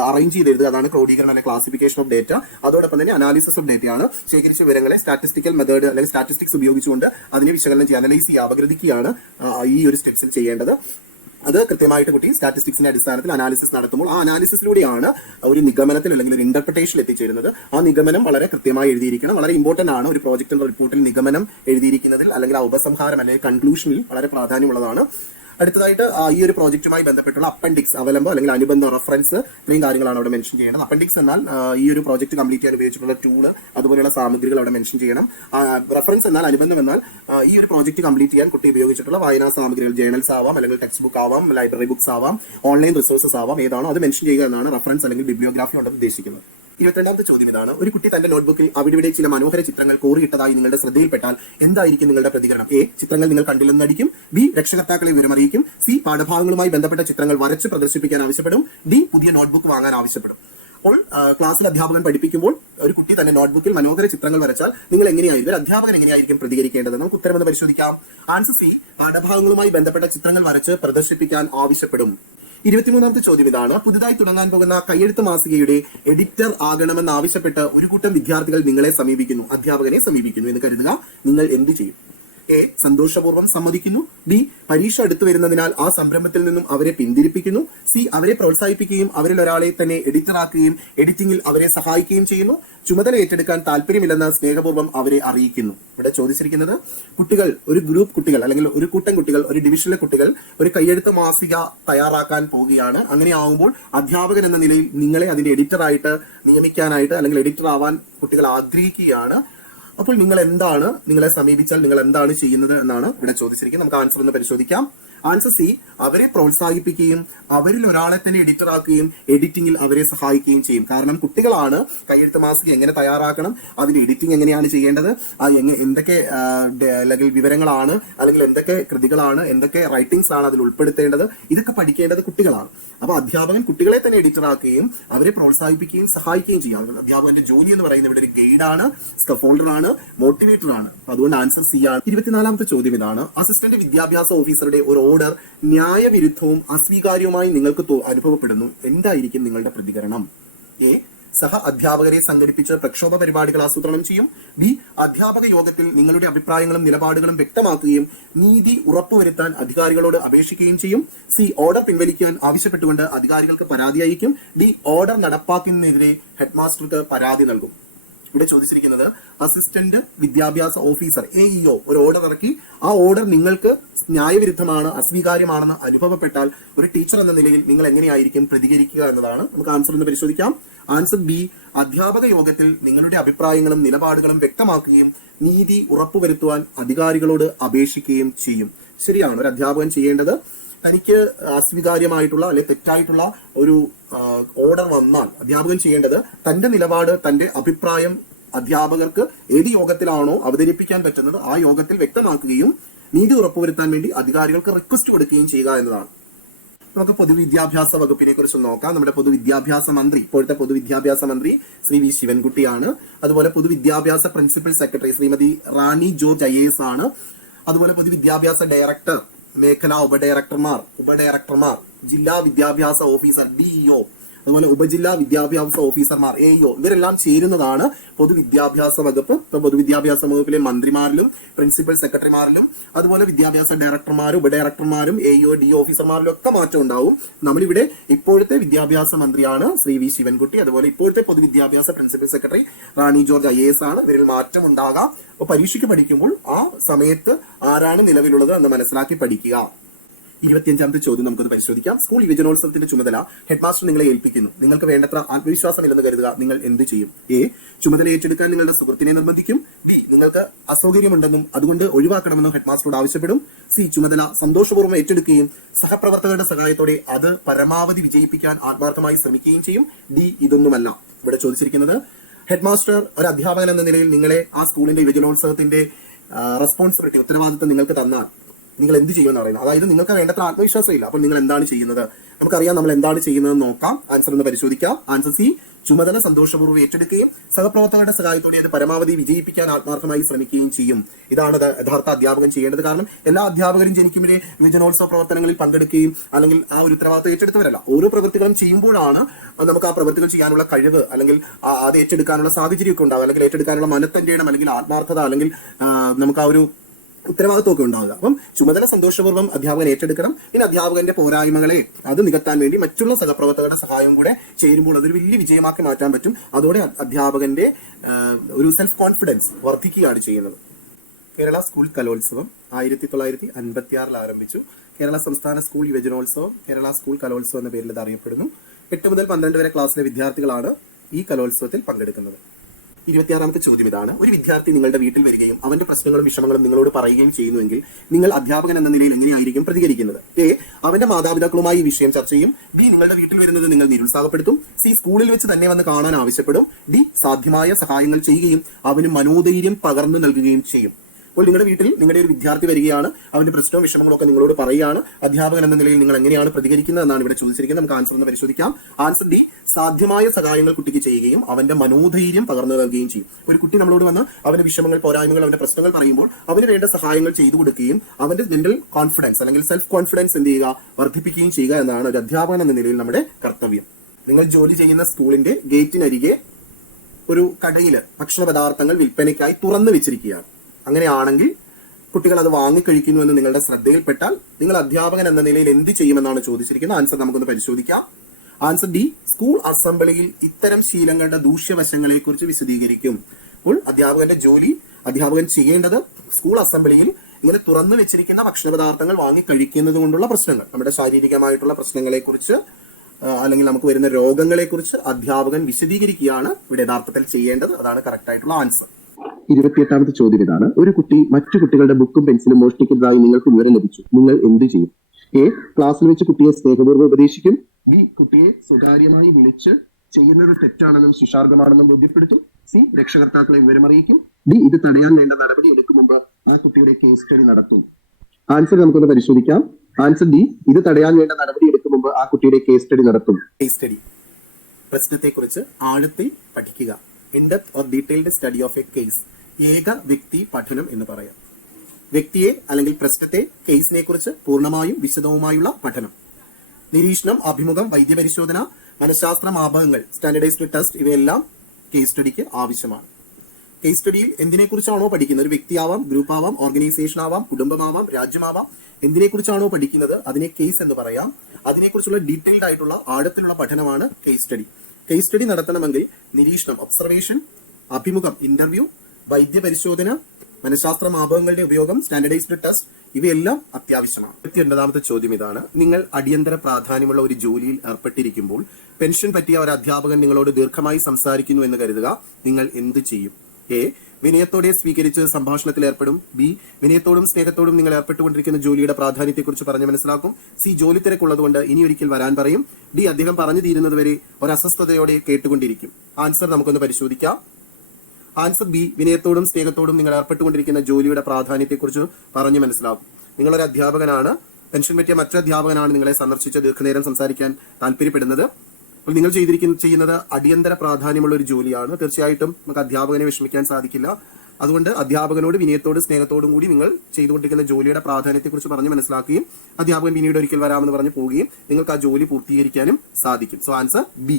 അറേഞ്ച് ചെയ്ത് എഴുതുക, അതാണ് ക്രോഡീകരണം അല്ലെങ്കിൽ ക്ലാസിഫിക്കേഷൻ ഓഫ് ഡേറ്റ. അതോടൊപ്പം തന്നെ അനാലിസിസ് ഓഫ് ഡേറ്റയാണ്. ശേഖരിച്ച വിവരങ്ങളെ സ്റ്റാറ്റിസ്റ്റിക്കൽ മെത്തേഡ് അല്ലെങ്കിൽ സ്റ്റാറ്റിസ്റ്റിക്സ് ഉപയോഗിച്ചുകൊണ്ട് അതിനെ വിശകലനം ചെയ്യുക, അനലൈസ് ചെയ്യുക, അപഗ്രഥിക്കുകയാണ് ഈ ഒരു സ്റ്റെപ്സിൽ ചെയ്യേണ്ടത്. അത് കൃത്യമായിട്ട് കുട്ടി സ്റ്റാറ്റിസ്റ്റിക്സിന്റെ അടിസ്ഥാനത്തിൽ അനാലിസിസ് നടത്തുമ്പോൾ ആ അനാലിസിസിലൂടെയാണ് ഒരു നിഗമനത്തിൽ അല്ലെങ്കിൽ ഒരു ഇന്റർപ്രിട്ടേഷനിൽ എത്തിച്ചേരുന്നത്. ആ നിഗമനം വളരെ കൃത്യമായി എഴുതിയിരിക്കണം. വളരെ ഇമ്പോർട്ടന്റ് ആണ് ഒരു പ്രോജക്റ്റിന്റെ റിപ്പോർട്ടിൽ നിഗമനം എഴുതിയിരിക്കുന്നതിൽ അല്ലെങ്കിൽ ആ ഉപസംഹാരം അല്ലെങ്കിൽ കൺക്ലൂഷനിൽ വളരെ പ്രാധാന്യമുള്ളതാണ്. അടുത്തതായിട്ട് ഈ ഒരു പ്രോജക്റ്റുമായി ബന്ധപ്പെട്ടുള്ള അപ്പൻഡിക്സ്, അവലംബം അല്ലെങ്കിൽ അനുബന്ധ റെഫറൻസ്, ഇത്രയും കാര്യങ്ങളാണ് അവിടെ മെൻഷൻ ചെയ്യേണ്ടത്. അപ്പൻഡിക്സ് എന്നാൽ ഈ ഒരു പ്രോജക്റ്റ് കംപ്ലീറ്റ് ചെയ്യാൻ ഉപയോഗിച്ചിട്ടുള്ള ടൂള്, അതുപോലെയുള്ള സാമഗ്രികൾ അവിടെ മെൻഷൻ ചെയ്യണം. റെഫറൻസ് എന്നാൽ, അനുബന്ധം എന്നാൽ ഈ ഒരു പ്രോജക്റ്റ് കംപ്ലീറ്റ് ചെയ്യാൻ കുട്ടി ഉപയോഗിച്ചിട്ടുള്ള വായനാ സാമഗ്രികൾ, ജേണൽസ് ആവാം, അല്ലെങ്കിൽ ടെക്സ്റ്റ് ബുക്ക് ആവാം, ലൈബ്രറി ബുക്സ് ആവാം, ഓൺലൈൻ റിസോഴ്സസ് ആവാം, ഏതാണോ അത് മെൻഷൻ ചെയ്യുക എന്നാണ് റെഫറൻസ് അല്ലെങ്കിൽ ബിബ്ലിയോഗ്രാഫി കൊണ്ട് ഉദ്ദേശിക്കുന്നത്. 22ാമത്തെ ചോദ്യം ഇതാണ്. ഒരു കുട്ടി തന്റെ നോട്ട്ബുക്കിൽ അവിടെ ചില മനോഹര ചിത്രങ്ങൾ കോറിയിട്ടതായി നിങ്ങളുടെ ശ്രദ്ധയിൽപ്പെട്ടാൽ എന്തായിരിക്കും നിങ്ങളുടെ പ്രതികരണം? എ. ചിത്രങ്ങൾ നിങ്ങൾ കണ്ടില്ലെന്ന് നടിക്കും. ബി. രക്ഷകർത്താക്കളെ വിവരമറിയിക്കും. സി. പാഠഭാഗങ്ങളുമായി ബന്ധപ്പെട്ട ചിത്രങ്ങൾ വരച്ച് പ്രദർശിപ്പിക്കാൻ ആവശ്യപ്പെടും. ഡി. പുതിയ നോട്ട്ബുക്ക് വാങ്ങാൻ ആവശ്യപ്പെടും. അപ്പോൾ ക്ലാസ്സിൽ അധ്യാപകൻ പഠിപ്പിക്കുമ്പോൾ ഒരു കുട്ടി തന്നെ നോട്ട്ബുക്കിൽ മനോഹര ചിത്രങ്ങൾ വരച്ചാൽ നിങ്ങൾ എങ്ങനെയായിരിക്കും, ഒരു അധ്യാപകൻ എങ്ങനെയായിരിക്കും പ്രതികരിക്കേണ്ടത്? നമുക്ക് ഉത്തരമെന്ന് പരിശോധിക്കാം. Answer C. പാഠഭാഗങ്ങളുമായി ബന്ധപ്പെട്ട ചിത്രങ്ങൾ വരച്ച് പ്രദർശിപ്പിക്കാൻ ആവശ്യപ്പെടും. 23ാമത്തെ ചോദ്യം ഇതാണ്. പുതുതായി തുടങ്ങാൻ പോകുന്ന കയ്യെഴുത്ത് മാസികയുടെ എഡിറ്റർ ആകണമെന്ന് ആവശ്യപ്പെട്ട് ഒരു കൂട്ടം വിദ്യാർത്ഥികൾ നിങ്ങളെ സമീപിക്കുന്നു, അധ്യാപകനെ സമീപിക്കുന്നു എന്ന് കരുതുക. നിങ്ങൾ എന്ത് ചെയ്യും? എ. സന്തോഷപൂർവ്വം സമ്മതിക്കുന്നു. ബി. പരീക്ഷ അടുത്തു വരുന്നതിനാൽ ആ സംരംഭത്തിൽ നിന്നും അവരെ പിന്തിരിപ്പിക്കുന്നു. സി. അവരെ പ്രോത്സാഹിപ്പിക്കുകയും അവരിൽ ഒരാളെ തന്നെ എഡിറ്ററാക്കുകയും എഡിറ്റിംഗിൽ അവരെ സഹായിക്കുകയും ചെയ്യുന്നു. ചുമതല ഏറ്റെടുക്കാൻ താല്പര്യമില്ലെന്ന് സ്നേഹപൂർവ്വം അവരെ അറിയിക്കുന്നു. ഇവിടെ ചോദിച്ചിരിക്കുന്നത് കുട്ടികൾ, ഒരു ഗ്രൂപ്പ് കുട്ടികൾ അല്ലെങ്കിൽ ഒരു കൂട്ടം കുട്ടികൾ, ഒരു ഡിവിഷനിലെ കുട്ടികൾ ഒരു കയ്യെഴുത്ത് മാസിക തയ്യാറാക്കാൻ പോവുകയാണ്. അങ്ങനെ ആവുമ്പോൾ അധ്യാപകൻ എന്ന നിലയിൽ നിങ്ങളെ അതിന്റെ എഡിറ്ററായിട്ട് നിയമിക്കാനായിട്ട് അല്ലെങ്കിൽ എഡിറ്റർ ആവാൻ കുട്ടികൾ ആഗ്രഹിക്കുകയാണ്. അപ്പോൾ നിങ്ങളെ സമീപിച്ചാൽ നിങ്ങൾ എന്താണ് ചെയ്യുന്നത് എന്നാണ് ഇവിടെ ചോദിച്ചിരിക്കുന്നത്. നമുക്ക് ആൻസർ ഒന്ന് പരിശോധിക്കാം. Answer C. അവരെ പ്രോത്സാഹിപ്പിക്കുകയും അവരിൽ ഒരാളെ തന്നെ എഡിറ്ററാക്കുകയും എഡിറ്റിംഗിൽ അവരെ സഹായിക്കുകയും ചെയ്യും. കാരണം കുട്ടികളാണ് കയ്യെഴുത്ത് മാസിക എങ്ങനെ തയ്യാറാക്കണം, അതിന്റെ എഡിറ്റിംഗ് എങ്ങനെയാണ് ചെയ്യേണ്ടത്, എന്തൊക്കെ അല്ലെങ്കിൽ വിവരങ്ങളാണ് അല്ലെങ്കിൽ എന്തൊക്കെ കൃതികളാണ്, എന്തൊക്കെ റൈറ്റിംഗ്സ് ആണ് അതിൽ ഉൾപ്പെടുത്തേണ്ടത്, ഇതൊക്കെ പഠിക്കേണ്ടത് കുട്ടികളാണ്. അപ്പൊ അധ്യാപകൻ കുട്ടികളെ തന്നെ എഡിറ്ററാക്കുകയും അവരെ പ്രോത്സാഹിപ്പിക്കുകയും സഹായിക്കുകയും ചെയ്യും. അധ്യാപകന്റെ ജോലി എന്ന് പറയുന്നത് ഇവിടെ ഒരു ഗൈഡാണ്, സ്കഫോൾഡറാണ്, മോട്ടിവേറ്ററാണ്. അതുകൊണ്ട് ആൻസർ സി ആണ്. 24ാമത്തെ ചോദ്യം ഇതാണ്. അസിസ്റ്റന്റ് വിദ്യാഭ്യാസ ഓഫീസറുടെ ഒരു ഓർഡർ ന്യായവിരുദ്ധവും അസ്വീകാര്യവുമായി നിങ്ങൾക്ക് അനുഭവപ്പെടുന്നു. എന്തായിരിക്കും നിങ്ങളുടെ പ്രതികരണം? എ. സഹ അധ്യാപകരെ സംഘടിപ്പിച്ച് പ്രക്ഷോഭ പരിപാടികൾ ആസൂത്രണം ചെയ്യും. ബി. അധ്യാപക യോഗത്തിൽ നിങ്ങളുടെ അഭിപ്രായങ്ങളും നിലപാടുകളും വ്യക്തമാക്കുകയും നീതി ഉറപ്പുവരുത്താൻ അധികാരികളോട് അപേക്ഷിക്കുകയും ചെയ്യും. സി. ഓർഡർ പിൻവലിക്കാൻ ആവശ്യപ്പെട്ടുകൊണ്ട് അധികാരികൾക്ക് പരാതി അയക്കും. ഡി. ഓർഡർ നടപ്പാക്കുന്നതിനെതിരെ ഹെഡ്മാസ്റ്റർക്ക് പരാതി നൽകും. ഇവിടെ ചോദിച്ചിരിക്കുന്നത് അസിസ്റ്റന്റ് വിദ്യാഭ്യാസ ഓഫീസർ AEO ഒരു ഓർഡർ ഇറക്കി. ആ ഓർഡർ നിങ്ങൾക്ക് ന്യായവിരുദ്ധമാണ്, അസ്വീകാര്യമാണെന്ന് അനുഭവപ്പെട്ടാൽ ഒരു ടീച്ചർ എന്ന നിലയിൽ നിങ്ങൾ എങ്ങനെയായിരിക്കും പ്രതികരിക്കുക എന്നതാണ്. നമുക്ക് ആൻസർ ഒന്ന് പരിശോധിക്കാം. Answer B. അധ്യാപക യോഗത്തിൽ നിങ്ങളുടെ അഭിപ്രായങ്ങളും നിലപാടുകളും വ്യക്തമാക്കുകയും നീതി ഉറപ്പുവരുത്തുവാൻ അധികാരികളോട് അപേക്ഷിക്കുകയും ചെയ്യും. ശരിയാണ്. ഒരു അധ്യാപകൻ ചെയ്യേണ്ടത് തനിക്ക് അസ്വീകാര്യമായിട്ടുള്ള അല്ലെങ്കിൽ തെറ്റായിട്ടുള്ള ഒരു ഓർഡർ വന്നാൽ അധ്യാപകൻ ചെയ്യേണ്ടത് തന്റെ നിലപാട്, തന്റെ അഭിപ്രായം അധ്യാപകർക്ക് ഏത് യോഗത്തിലാണോ അവതരിപ്പിക്കാൻ പറ്റുന്നത് ആ യോഗത്തിൽ വ്യക്തമാക്കുകയും നീതി ഉറപ്പുവരുത്താൻ വേണ്ടി അധികാരികൾക്ക് റിക്വസ്റ്റ് കൊടുക്കുകയും ചെയ്യുക എന്നതാണ്. നമുക്ക് പൊതുവിദ്യാഭ്യാസ വകുപ്പിനെ കുറിച്ച് നോക്കാം. നമ്മുടെ പൊതുവിദ്യാഭ്യാസ മന്ത്രി, ഇപ്പോഴത്തെ പൊതുവിദ്യാഭ്യാസ മന്ത്രി ശ്രീ വി ശിവൻകുട്ടിയാണ്. അതുപോലെ പൊതുവിദ്യാഭ്യാസ പ്രിൻസിപ്പൽ സെക്രട്ടറി ശ്രീമതി റാണി ജോർജ് IAS ആണ്. അതുപോലെ പൊതുവിദ്യാഭ്യാസ ഡയറക്ടർ, മേഖലാ ഉപഡയറക്ടർമാർ, ജില്ലാ വിദ്യാഭ്യാസ ഓഫീസർ DEO, അതുപോലെ ഉപജില്ലാ വിദ്യാഭ്യാസ ഓഫീസർമാർ AEO ഇവരെല്ലാം ചേരുന്നതാണ് പൊതുവിദ്യാഭ്യാസ വകുപ്പ്. ഇപ്പൊ പൊതുവിദ്യാഭ്യാസ വകുപ്പിലെ മന്ത്രിമാരിലും പ്രിൻസിപ്പൽ സെക്രട്ടറിമാരിലും അതുപോലെ വിദ്യാഭ്യാസ ഡയറക്ടർമാരും ഉപഡയറക്ടർമാരും AEO DO ഓഫീസർമാരിലും ഒക്കെ മാറ്റം ഉണ്ടാവും. നമ്മളിവിടെ ഇപ്പോഴത്തെ വിദ്യാഭ്യാസ മന്ത്രിയാണ് ശ്രീ വി ശിവൻകുട്ടി. അതുപോലെ ഇപ്പോഴത്തെ പൊതുവിദ്യാഭ്യാസ പ്രിൻസിപ്പൽ സെക്രട്ടറി റാണി ജോർജ് IAS ആണ്. ഇവരിൽ മാറ്റം ഉണ്ടാകാം. അപ്പൊ പരീക്ഷയ്ക്ക് പഠിക്കുമ്പോൾ ആ സമയത്ത് ആരാണ് നിലവിലുള്ളത് എന്ന് മനസ്സിലാക്കി പഠിക്കുക. 25ാമത്തെ ചോദ്യം നമുക്കത് പരിശോധിക്കാം. സ്കൂൾ യുവജനോത്സവത്തിന്റെ ചുമതല ഹെഡ്മാസ്റ്റർ നിങ്ങളെ ഏൽപ്പിക്കുന്നു. നിങ്ങൾക്ക് വേണ്ടത്ര ആത്മവിശ്വാസം ഇല്ലെന്ന് കരുതുക. നിങ്ങൾ എന്ത് ചെയ്യും? എ. ചുമതല ഏറ്റെടുക്കാൻ നിങ്ങളുടെ സുഹൃത്തിനെ നിർബന്ധിക്കും. ബി. നിങ്ങൾക്ക് അസൗകര്യമുണ്ടെന്നും അതുകൊണ്ട് ഒഴിവാക്കണമെന്നും ഹെഡ്മാസ്റ്ററോട് ആവശ്യപ്പെടും. സി. ചുമതല സന്തോഷപൂർവ്വം ഏറ്റെടുക്കുകയും സഹപ്രവർത്തകരുടെ സഹായത്തോടെ അത് പരമാവധി വിജയിപ്പിക്കാൻ ആത്മാർത്ഥമായി ശ്രമിക്കുകയും ചെയ്യും. ഡി. ഇതൊന്നുമല്ല. ഇവിടെ ചോദിച്ചിരിക്കുന്നത് ഹെഡ്മാസ്റ്റർ ഒരു അധ്യാപകൻ എന്ന നിലയിൽ നിങ്ങളെ ആ സ്കൂളിന്റെ യുവജനോത്സവത്തിന്റെ റെസ്പോൺസിബിലിറ്റി, ഉത്തരവാദിത്തം നിങ്ങൾക്ക് തന്നാൽ നിങ്ങൾ എന്ത് ചെയ്യുമെന്ന് പറയുന്നത്. അതായത് നിങ്ങൾക്ക് വേണ്ടത്ര ആത്മവിശ്വാസം ഇല്ല. അപ്പോൾ നിങ്ങൾ എന്താണ് ചെയ്യുന്നത്? നമുക്കറിയാം നമ്മൾ എന്താണ് ചെയ്യുന്നതെന്ന് നോക്കാം. ആൻസർ ഒന്ന് പരിശോധിക്കാം. Answer C. ചുമതല സന്തോഷപൂർവ്വം ഏറ്റെടുക്കുകയും സഹപ്രവർത്തകരുടെ സഹായത്തോടെ അത് പരമാവധി വിജയിപ്പിക്കാൻ ആത്മാർത്ഥമായി ശ്രമിക്കുകയും ചെയ്യും. ഇതാണ് യഥാർത്ഥ അധ്യാപകൻ ചെയ്യേണ്ടത്. കാരണം എല്ലാ അധ്യാപകരും ജനിക്കുമ്പോഴേ യുവജനോത്സവ പ്രവർത്തനങ്ങളിൽ പങ്കെടുക്കുകയും അല്ലെങ്കിൽ ആ ഒരു ഉത്തരവാദിത്തം ഏറ്റെടുത്തവരല്ല. ഓരോ പ്രവൃത്തികളും ചെയ്യുമ്പോഴാണ് നമുക്ക് ആ പ്രവൃത്തികൾ ചെയ്യാനുള്ള കഴിവ് അല്ലെങ്കിൽ അത് ഏറ്റെടുക്കാനുള്ള സാഹചര്യമൊക്കെ ഉണ്ടാവുക, അല്ലെങ്കിൽ ഏറ്റെടുക്കാനുള്ള മനത്തന്റെ ഇടം അല്ലെങ്കിൽ ആത്മാർത്ഥത അല്ലെങ്കിൽ നമുക്ക് ആ ഒരു ഉത്തരവാദിത്വമൊക്കെ ഉണ്ടാവുക. അപ്പം ചുമതല സന്തോഷപൂർവ്വം അധ്യാപകൻ ഏറ്റെടുക്കണം. പിന്നെ അധ്യാപകന്റെ പോരായ്മകളെ അത് നികത്താൻ വേണ്ടി മറ്റുള്ള സഹപ്രവർത്തകരുടെ സഹായം കൂടെ ചേരുമ്പോൾ അതൊരു വലിയ വിജയമാക്കി മാറ്റാൻ പറ്റും. അതോടെ അധ്യാപകന്റെ ഒരു സെൽഫ് കോൺഫിഡൻസ് വർദ്ധിക്കുകയാണ് ചെയ്യുന്നത്. കേരള സ്കൂൾ കലോത്സവം 1956 ആരംഭിച്ചു. കേരള സംസ്ഥാന സ്കൂൾ യുവജനോത്സവം കേരള സ്കൂൾ കലോത്സവം എന്ന പേരിൽ ഇത് അറിയപ്പെടുന്നു. 8 മുതൽ 12 വരെ ക്ലാസ്സിലെ വിദ്യാർത്ഥികളാണ് ഈ കലോത്സവത്തിൽ പങ്കെടുക്കുന്നത്. 26ാമത്തെ ചോദ്യം ഇതാണ്. ഒരു വിദ്യാർത്ഥി നിങ്ങളുടെ വീട്ടിൽ വരികയും അവന്റെ പ്രശ്നങ്ങളും വിഷമങ്ങളും നിങ്ങളോട് പറയുകയും ചെയ്യുന്നുവെങ്കിൽ നിങ്ങൾ അധ്യാപകൻ എന്ന നിലയിൽ എങ്ങനെയായിരിക്കും പ്രതികരിക്കുന്നത്? എ, അവന്റെ മാതാപിതാക്കളുമായി ഈ വിഷയം ചർച്ച ചെയ്യും. ബി, നിങ്ങളുടെ വീട്ടിൽ വരുന്നത് നിങ്ങൾ നിരുത്സാഹപ്പെടുത്തും. സി, സ്കൂളിൽ വെച്ച് തന്നെ വന്ന് കാണാൻ ആവശ്യപ്പെടും. ഡി, സാധ്യമായ സഹായങ്ങൾ ചെയ്യുകയും അവന് മനോധൈര്യം പകർന്നു നൽകുകയും ചെയ്യും. അപ്പോൾ നിങ്ങളുടെ വീട്ടിൽ നിങ്ങളുടെ ഒരു വിദ്യാർത്ഥി വരികയാണ്, അവന്റെ പ്രശ്നവും വിഷമങ്ങളും ഒക്കെ നിങ്ങളോട് പറയുകയാണ്. അധ്യാപകൻ എന്ന നിലയിൽ നിങ്ങൾ എങ്ങനെയാണ് പ്രതികരിക്കുന്നത് എന്നാണ് ഇവിടെ ചോദിച്ചിരിക്കുന്നത്. നമുക്ക് ആൻസർ ഒന്ന് പരിശോധിക്കാം. ആൻസർ ഡി, സാധ്യമായ സഹായങ്ങൾ കുട്ടിക്ക് ചെയ്യുകയും അവന്റെ മനോധൈര്യം പകർന്നു നൽകുകയും ചെയ്യും. ഒരു കുട്ടി നമ്മളോട് വന്ന് അവന്റെ വിഷമങ്ങൾ, പോരായ്മകൾ, അവന്റെ പ്രശ്നങ്ങൾ പറയുമ്പോൾ അവന് വേണ്ട സഹായങ്ങൾ ചെയ്തു കൊടുക്കുകയും അവന്റെ മെന്റൽ കോൺഫിഡൻസ് അല്ലെങ്കിൽ സെൽഫ് കോൺഫിഡൻസ് എന്ത് ചെയ്യുക, വർദ്ധിപ്പിക്കുകയും ചെയ്യുക എന്നാണ് ഒരു അധ്യാപകൻ എന്ന നിലയിൽ നമ്മുടെ കർത്തവ്യം. നിങ്ങൾ ജോലി ചെയ്യുന്ന സ്കൂളിന്റെ ഗേറ്റിനരികെ ഒരു കടയില് ഭക്ഷണ പദാർത്ഥങ്ങൾ വിൽപ്പനയ്ക്കായി തുറന്നു വെച്ചിരിക്കുകയാണ്. അങ്ങനെയാണെങ്കിൽ കുട്ടികൾ അത് വാങ്ങിക്കഴിക്കുന്നു എന്ന് നിങ്ങളുടെ ശ്രദ്ധയിൽപ്പെട്ടാൽ നിങ്ങൾ അധ്യാപകൻ എന്ന നിലയിൽ എന്ത് ചെയ്യുമെന്നാണ് ചോദിച്ചിരിക്കുന്നത്. ആൻസർ നമുക്കൊന്ന് പരിശോധിക്കാം. ആൻസർ ഡി, സ്കൂൾ അസംബ്ലിയിൽ ഇത്തരം ശീലങ്ങളുടെ ദൂഷ്യവശങ്ങളെ കുറിച്ച് വിശദീകരിക്കും. അപ്പോൾ അധ്യാപകന്റെ ജോലി, അധ്യാപകൻ ചെയ്യേണ്ടത് സ്കൂൾ അസംബ്ലിയിൽ ഇങ്ങനെ തുറന്നു വെച്ചിരിക്കുന്ന ഭക്ഷണ പദാർത്ഥങ്ങൾ വാങ്ങി കഴിക്കുന്നത് കൊണ്ടുള്ള പ്രശ്നങ്ങൾ, നമ്മുടെ ശാരീരികമായിട്ടുള്ള പ്രശ്നങ്ങളെ കുറിച്ച് അല്ലെങ്കിൽ നമുക്ക് വരുന്ന രോഗങ്ങളെ കുറിച്ച് അധ്യാപകൻ വിശദീകരിക്കുകയാണ് ഇവിടെ യഥാർത്ഥത്തിൽ ചെയ്യേണ്ടത്. അതാണ് കറക്റ്റ് ആയിട്ടുള്ള ആൻസർ. 28ാമത്തെ ചോദ്യം ഇതാണ്. ഒരു കുട്ടി മറ്റു കുട്ടികളുടെ ബുക്കും പെൻസിലും മോഷ്ടിക്കുന്നതായി നിങ്ങൾക്ക് വിവരം ലഭിച്ചു. നിങ്ങൾ എന്ത് ചെയ്യും? എ, ക്ലാസ്സിൽ വെച്ച് കുട്ടിയെ സ്നേഹപൂർവ്വം ഉപദേശിക്കും. ബി, കുട്ടിയെ സ്വകാര്യമായി വിളിച്ച് ചെയ്യുന്നത് തെറ്റാണെന്നും ശിക്ഷാർഹമാണെന്നും ബോധ്യപ്പെടുത്തും. സി, രക്ഷകർത്താക്കളെ വിവരമറിയിക്കും. ഡി, ഇത് തടയാൻ വേണ്ട നടപടി എടുക്കും മുമ്പ് ആ കുട്ടിയുടെ കേസ് സ്റ്റഡി നടത്തും. ആൻസർ നമുക്കൊന്ന് പരിശോധിക്കാം. ആൻസർ ഡി, ഇത് തടയാൻ വേണ്ട നടപടി എടുക്കും മുമ്പ് ആ കുട്ടിയുടെ കേസ് സ്റ്റഡി നടത്തും. കേസ് സ്റ്റഡി, പ്രശ്നത്തെക്കുറിച്ച് ആഴത്തിൽ പഠിക്കുക. In depth or detailed study of A case, ഏക വ്യക്തി പഠനം എന്ന് പറയാം. വ്യക്തിയെ അല്ലെങ്കിൽ പ്രശ്നത്തെ, കേസിനെ കുറിച്ച് പൂർണ്ണമായും വിശദവുമായുള്ള പഠനം. നിരീക്ഷണം, അഭിമുഖം, വൈദ്യപരിശോധന, മനഃശാസ്ത്ര മാപകങ്ങൾ, സ്റ്റാൻഡേർഡൈസ്ഡ് ടെസ്റ്റ് ഇവയെല്ലാം കേസ് സ്റ്റഡിക്ക് ആവശ്യമാണ്. കേസ് സ്റ്റഡിയിൽ എന്തിനെക്കുറിച്ചാണോ പഠിക്കുന്നത്, ഒരു വ്യക്തിയാവാം, ഗ്രൂപ്പ് ആവാം, ഓർഗനൈസേഷൻ ആവാം, കുടുംബമാവാം, രാജ്യമാവാം, എന്തിനെക്കുറിച്ചാണോ പഠിക്കുന്നത് അതിനെ കേസ് എന്ന് പറയാം. അതിനെക്കുറിച്ചുള്ള ഡീറ്റെയിൽഡ് ആയിട്ടുള്ള ആഴത്തിലുള്ള പഠനമാണ് കേസ് സ്റ്റഡി. കേസ് സ്റ്റഡി നടത്തണമെങ്കിൽ നിരീക്ഷണം, ഒബ്സർവേഷൻ, അഭിമുഖം, ഇന്റർവ്യൂ, വൈദ്യപരിശോധന, മനഃശാസ്ത്ര മാപകങ്ങളുടെ ഉപയോഗം, സ്റ്റാൻഡേർഡൈസ്ഡ് ടെസ്റ്റ് ഇവയെല്ലാം അത്യാവശ്യമാണ്. 29ാമത്തെ ചോദ്യം ഇതാണ്. നിങ്ങൾ അടിയന്തര പ്രാധാന്യമുള്ള ഒരു ജോലിയിൽ ഏർപ്പെട്ടിരിക്കുമ്പോൾ പെൻഷൻ പറ്റിയ ഒരു അധ്യാപകൻ നിങ്ങളോട് ദീർഘമായി സംസാരിക്കുന്നു എന്ന് കരുതുക. നിങ്ങൾ എന്ത് ചെയ്യും? എ, വിനയത്തോടെ സ്വീകരിച്ച് സംഭാഷണത്തിൽ ഏർപ്പെടും. ബി, വിനയത്തോടും സ്നേഹത്തോടും നിങ്ങൾ ഏർപ്പെട്ടുകൊണ്ടിരിക്കുന്ന ജോലിയുടെ പ്രാധാന്യത്തെക്കുറിച്ച് പറഞ്ഞ് മനസ്സിലാക്കും. സി, ജോലി തിരക്കുള്ളതുകൊണ്ട് ഇനി ഒരിക്കൽ വരാൻ പറയും. ഡി, അദ്ദേഹം പറഞ്ഞു തീരുന്നതുവരെ ഒരു അസ്വസ്ഥതയോടെ കേട്ടുകൊണ്ടിരിക്കും. ആൻസർ നമുക്കൊന്ന് പരിശോധിക്കാം. ആൻസർ ബി, വിനയത്തോടും സ്നേഹത്തോടും നിങ്ങൾ ഏർപ്പെട്ടുകൊണ്ടിരിക്കുന്ന ജോലിയുടെ പ്രാധാന്യത്തെക്കുറിച്ച് പറഞ്ഞു മനസ്സിലാക്കും. നിങ്ങളൊരു അധ്യാപകനാണ്, പെൻഷൻ പറ്റിയ മറ്റൊരു അധ്യാപകനാണ് നിങ്ങളെ സന്ദർശിച്ച് ദീർഘനേരം സംസാരിക്കാൻ താല്പര്യപ്പെടുന്നത്. അപ്പോൾ നിങ്ങൾ ചെയ്യുന്നത് അടിയന്തര പ്രാധാന്യമുള്ള ഒരു ജോലിയാണ്. തീർച്ചയായിട്ടും നമുക്ക് അധ്യാപകനെ വിഷമിക്കാൻ സാധിക്കില്ല. അതുകൊണ്ട് അധ്യാപകനോട് വിനയത്തോടും സ്നേഹത്തോടും കൂടി നിങ്ങൾ ചെയ്തുകൊണ്ടിരിക്കുന്ന ജോലിയുടെ പ്രാധാന്യത്തെക്കുറിച്ച് പറഞ്ഞ് മനസ്സിലാക്കുകയും അധ്യാപകൻ പിന്നീട് ഒരിക്കൽ വരാമെന്ന് പറഞ്ഞ് പോവുകയും നിങ്ങൾക്ക് ആ ജോലി പൂർത്തീകരിക്കാനും സാധിക്കും. So answer B.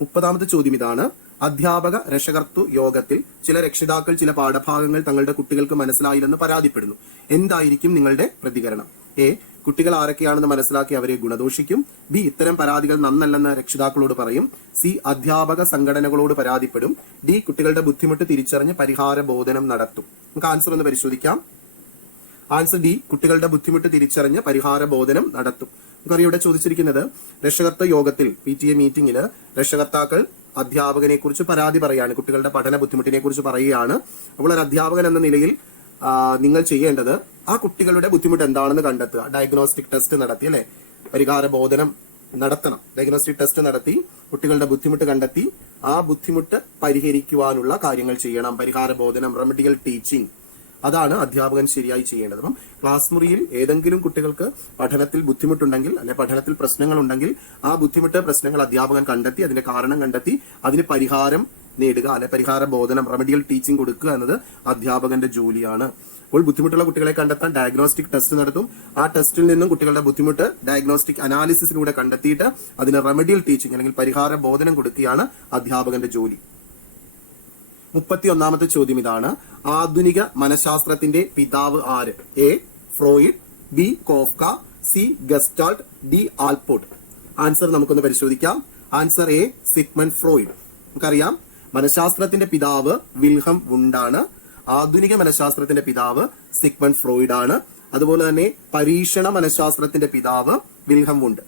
30ാമത്തെ ചോദ്യം ഇതാണ്. അധ്യാപക രക്ഷകർത്തൃ യോഗത്തിൽ ചില രക്ഷിതാക്കൾ ചില പാഠഭാഗങ്ങൾ തങ്ങളുടെ കുട്ടികൾക്ക് മനസ്സിലായില്ലെന്ന് പരാതിപ്പെടുന്നു. എന്തായിരിക്കും നിങ്ങളുടെ പ്രതികരണം? എ, കുട്ടികൾ ആരൊക്കെയാണെന്ന് മനസ്സിലാക്കി അവരെ ഗുണദോഷിക്കും. ബി, ഇത്തരം പരാതികൾ നന്നല്ലെന്ന് രക്ഷിതാക്കളോട് പറയും. സി, അധ്യാപക സംഘടനകളോട് പരാതിപ്പെടും. ഡി, കുട്ടികളുടെ ബുദ്ധിമുട്ട് തിരിച്ചറിഞ്ഞ് പരിഹാര ബോധനം നടത്തും. നമുക്ക് ആൻസർ ഒന്ന് പരിശോധിക്കാം. ആൻസർ ഡി, കുട്ടികളുടെ ബുദ്ധിമുട്ട് തിരിച്ചറിഞ്ഞ് പരിഹാര ബോധനം നടത്തും. നമുക്കറിയാം ഇവിടെ ചോദിച്ചിരിക്കുന്നത് രക്ഷകർത്തൃ യോഗത്തിൽ PTA മീറ്റിംഗിൽ രക്ഷകർത്താക്കൾ അധ്യാപകനെ കുറിച്ച് പരാതി പറയുകയാണ്, കുട്ടികളുടെ പഠന ബുദ്ധിമുട്ടിനെ കുറിച്ച് പറയുകയാണ്. അപ്പോൾ ഒരു അധ്യാപകൻ എന്ന നിലയിൽ നിങ്ങൾ ചെയ്യേണ്ടത് ആ കുട്ടികളുടെ ബുദ്ധിമുട്ട് എന്താണെന്ന് കണ്ടെത്തുക. ഡയഗ്നോസ്റ്റിക് ടെസ്റ്റ് നടത്തി, അല്ലെ, പരിഹാര ബോധനം നടത്തണം. ഡയഗ്നോസ്റ്റിക് ടെസ്റ്റ് നടത്തി കുട്ടികളുടെ ബുദ്ധിമുട്ട് കണ്ടെത്തി ആ ബുദ്ധിമുട്ട് പരിഹരിക്കുവാനുള്ള കാര്യങ്ങൾ ചെയ്യണം. പരിഹാര ബോധനം, റെമഡിയൽ ടീച്ചിങ്, അതാണ് അധ്യാപകൻ ശരിയായി ചെയ്യേണ്ടത്. അപ്പം ക്ലാസ് മുറിയിൽ ഏതെങ്കിലും കുട്ടികൾക്ക് പഠനത്തിൽ ബുദ്ധിമുട്ടുണ്ടെങ്കിൽ അല്ലെ പഠനത്തിൽ പ്രശ്നങ്ങൾ ഉണ്ടെങ്കിൽ ആ ബുദ്ധിമുട്ട് പ്രശ്നങ്ങൾ അധ്യാപകൻ കണ്ടെത്തി അതിന്റെ കാരണം കണ്ടെത്തി അതിന് പരിഹാരം നേടുക, അല്ലെ പരിഹാര ബോധനം, റെമഡിയൽ ടീച്ചിങ് കൊടുക്കുക എന്നത് അധ്യാപകന്റെ ജോലിയാണ്. അപ്പോൾ ബുദ്ധിമുട്ടുള്ള കുട്ടികളെ കണ്ടെത്താൻ ഡയഗ്നോസ്റ്റിക് ടെസ്റ്റ് നടത്തും. ആ ടെസ്റ്റിൽ നിന്നും കുട്ടികളുടെ ബുദ്ധിമുട്ട് ഡയഗ്നോസ്റ്റിക് അനാലിസിസിലൂടെ കണ്ടെത്തിയിട്ട് അതിന് റെമഡിയൽ ടീച്ചിങ് അല്ലെങ്കിൽ പരിഹാര ബോധനം കൊടുക്കുകയാണ് അധ്യാപകന്റെ ജോലി. 31ാമത്തെ ചോദ്യം ഇതാണ്. ആധുനിക മനഃശാസ്ത്രത്തിന്റെ പിതാവ് ആര്? A, Freud. B, കോഫ്ക. C, gestalt. D, Allport. Answer നമുക്കൊന്ന് പരിശോധിക്കാം. Answer A, Sigmund Freud. നമുക്കറിയാം മനഃശാസ്ത്രത്തിന്റെ പിതാവ് വിൽഹം വുണ്ടാണ്. ആധുനിക മനഃശാസ്ത്രത്തിന്റെ പിതാവ് സിഗ്മണ്ട് ഫ്രോയിഡ് ആണ്. അതുപോലെ തന്നെ പരീക്ഷണ മനഃശാസ്ത്രത്തിന്റെ പിതാവ് വിൽഹം വുണ്ട്.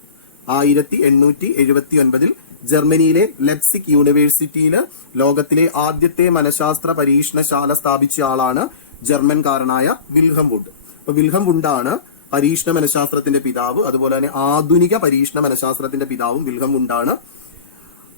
1879 ജർമ്മനിയിലെ ലെപ്സിക് യൂണിവേഴ്സിറ്റിയിൽ ലോകത്തിലെ ആദ്യത്തെ മനഃശാസ്ത്ര പരീക്ഷണശാല സ്ഥാപിച്ച ആളാണ് ജർമ്മൻകാരനായ വിൽഹം വുഡ്. അപ്പൊ വിൽഹം വുഡാണ് പരീക്ഷണ മനഃശാസ്ത്രത്തിന്റെ പിതാവ്. അതുപോലെ തന്നെ ആധുനിക പരീക്ഷണ മനഃശാസ്ത്രത്തിന്റെ പിതാവും വിൽഹം വുഡാണ്.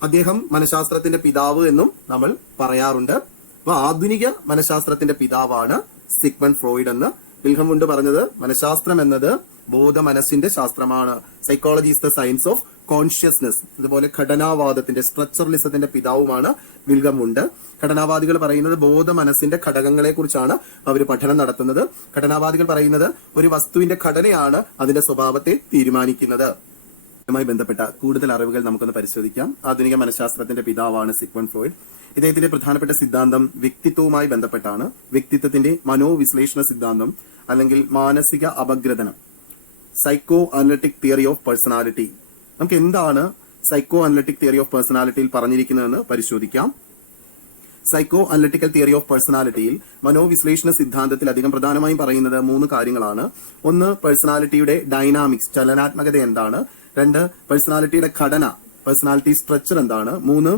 അദ്ദേഹം മനഃശാസ്ത്രത്തിന്റെ പിതാവ് എന്നും നമ്മൾ പറയാറുണ്ട്. അപ്പൊ ആധുനിക മനഃശാസ്ത്രത്തിന്റെ പിതാവാണ് സിഗ്മണ്ട് ഫ്രോയിഡ് എന്ന് വിൽഹം വുഡ് പറഞ്ഞത്. മനഃശാസ്ത്രം എന്നത് ബോധ മനസ്സിന്റെ ശാസ്ത്രമാണ്. Psychology is the science of consciousness. അതുപോലെ ഘടനാവാദത്തിന്റെ സ്ട്രക്ചറലിസത്തിന്റെ പിതാവുമാണ് വിൽഹം വുഡ്. ഘടനാവാദികൾ പറയുന്നത് ബോധ മനസ്സിന്റെ ഘടകങ്ങളെ കുറിച്ചാണ് അവർ പഠനം നടത്തുന്നത്. ഘടനാവാദികൾ പറയുന്നത് ഒരു വസ്തുവിന്റെ ഘടനയാണ് അതിന്റെ സ്വഭാവത്തെ തീരുമാനിക്കുന്നത്. ുമായി ബന്ധപ്പെട്ട കൂടുതൽ അറിവുകൾ നമുക്കൊന്ന് പരിശോധിക്കാം. ആധുനിക മനഃശാസ്ത്രത്തിന്റെ പിതാവാണ് സിഗ്മണ്ട് ഫ്രോയിഡ്. ഇദ്ദേഹത്തിന്റെ പ്രധാനപ്പെട്ട സിദ്ധാന്തം വ്യക്തിത്വവുമായി ബന്ധപ്പെട്ടാണ്. വ്യക്തിത്വത്തിന്റെ മനോവിശ്ലേഷണ സിദ്ധാന്തം അല്ലെങ്കിൽ മാനസിക അപഗ്രഥനം, psycho analytic theory of personality. നമുക്ക് എന്താണ് സൈക്കോ അനലിറ്റിക് തിയറി ഓഫ് പേഴ്സണാലിറ്റിയിൽ പറഞ്ഞിരിക്കുന്നതെന്ന് പരിശോധിക്കാം. സൈക്കോ അനലിറ്റിക്കൽ തിയറി ഓഫ് പേഴ്സണാലിറ്റിയിൽ മനോവിശ്ലേഷണ സിദ്ധാന്തത്തിൽ അധികം പ്രധാനമായും പറയുന്നത് 3 കാര്യങ്ങളാണ്. ഒന്ന്, പേഴ്സണാലിറ്റിയുടെ ഡൈനാമിക്സ്, ചലനാത്മകത എന്താണ്. 2, പേഴ്സണാലിറ്റിയുടെ ഘടന, പേഴ്സണാലിറ്റി സ്ട്രക്ചർ എന്താണ്. 3,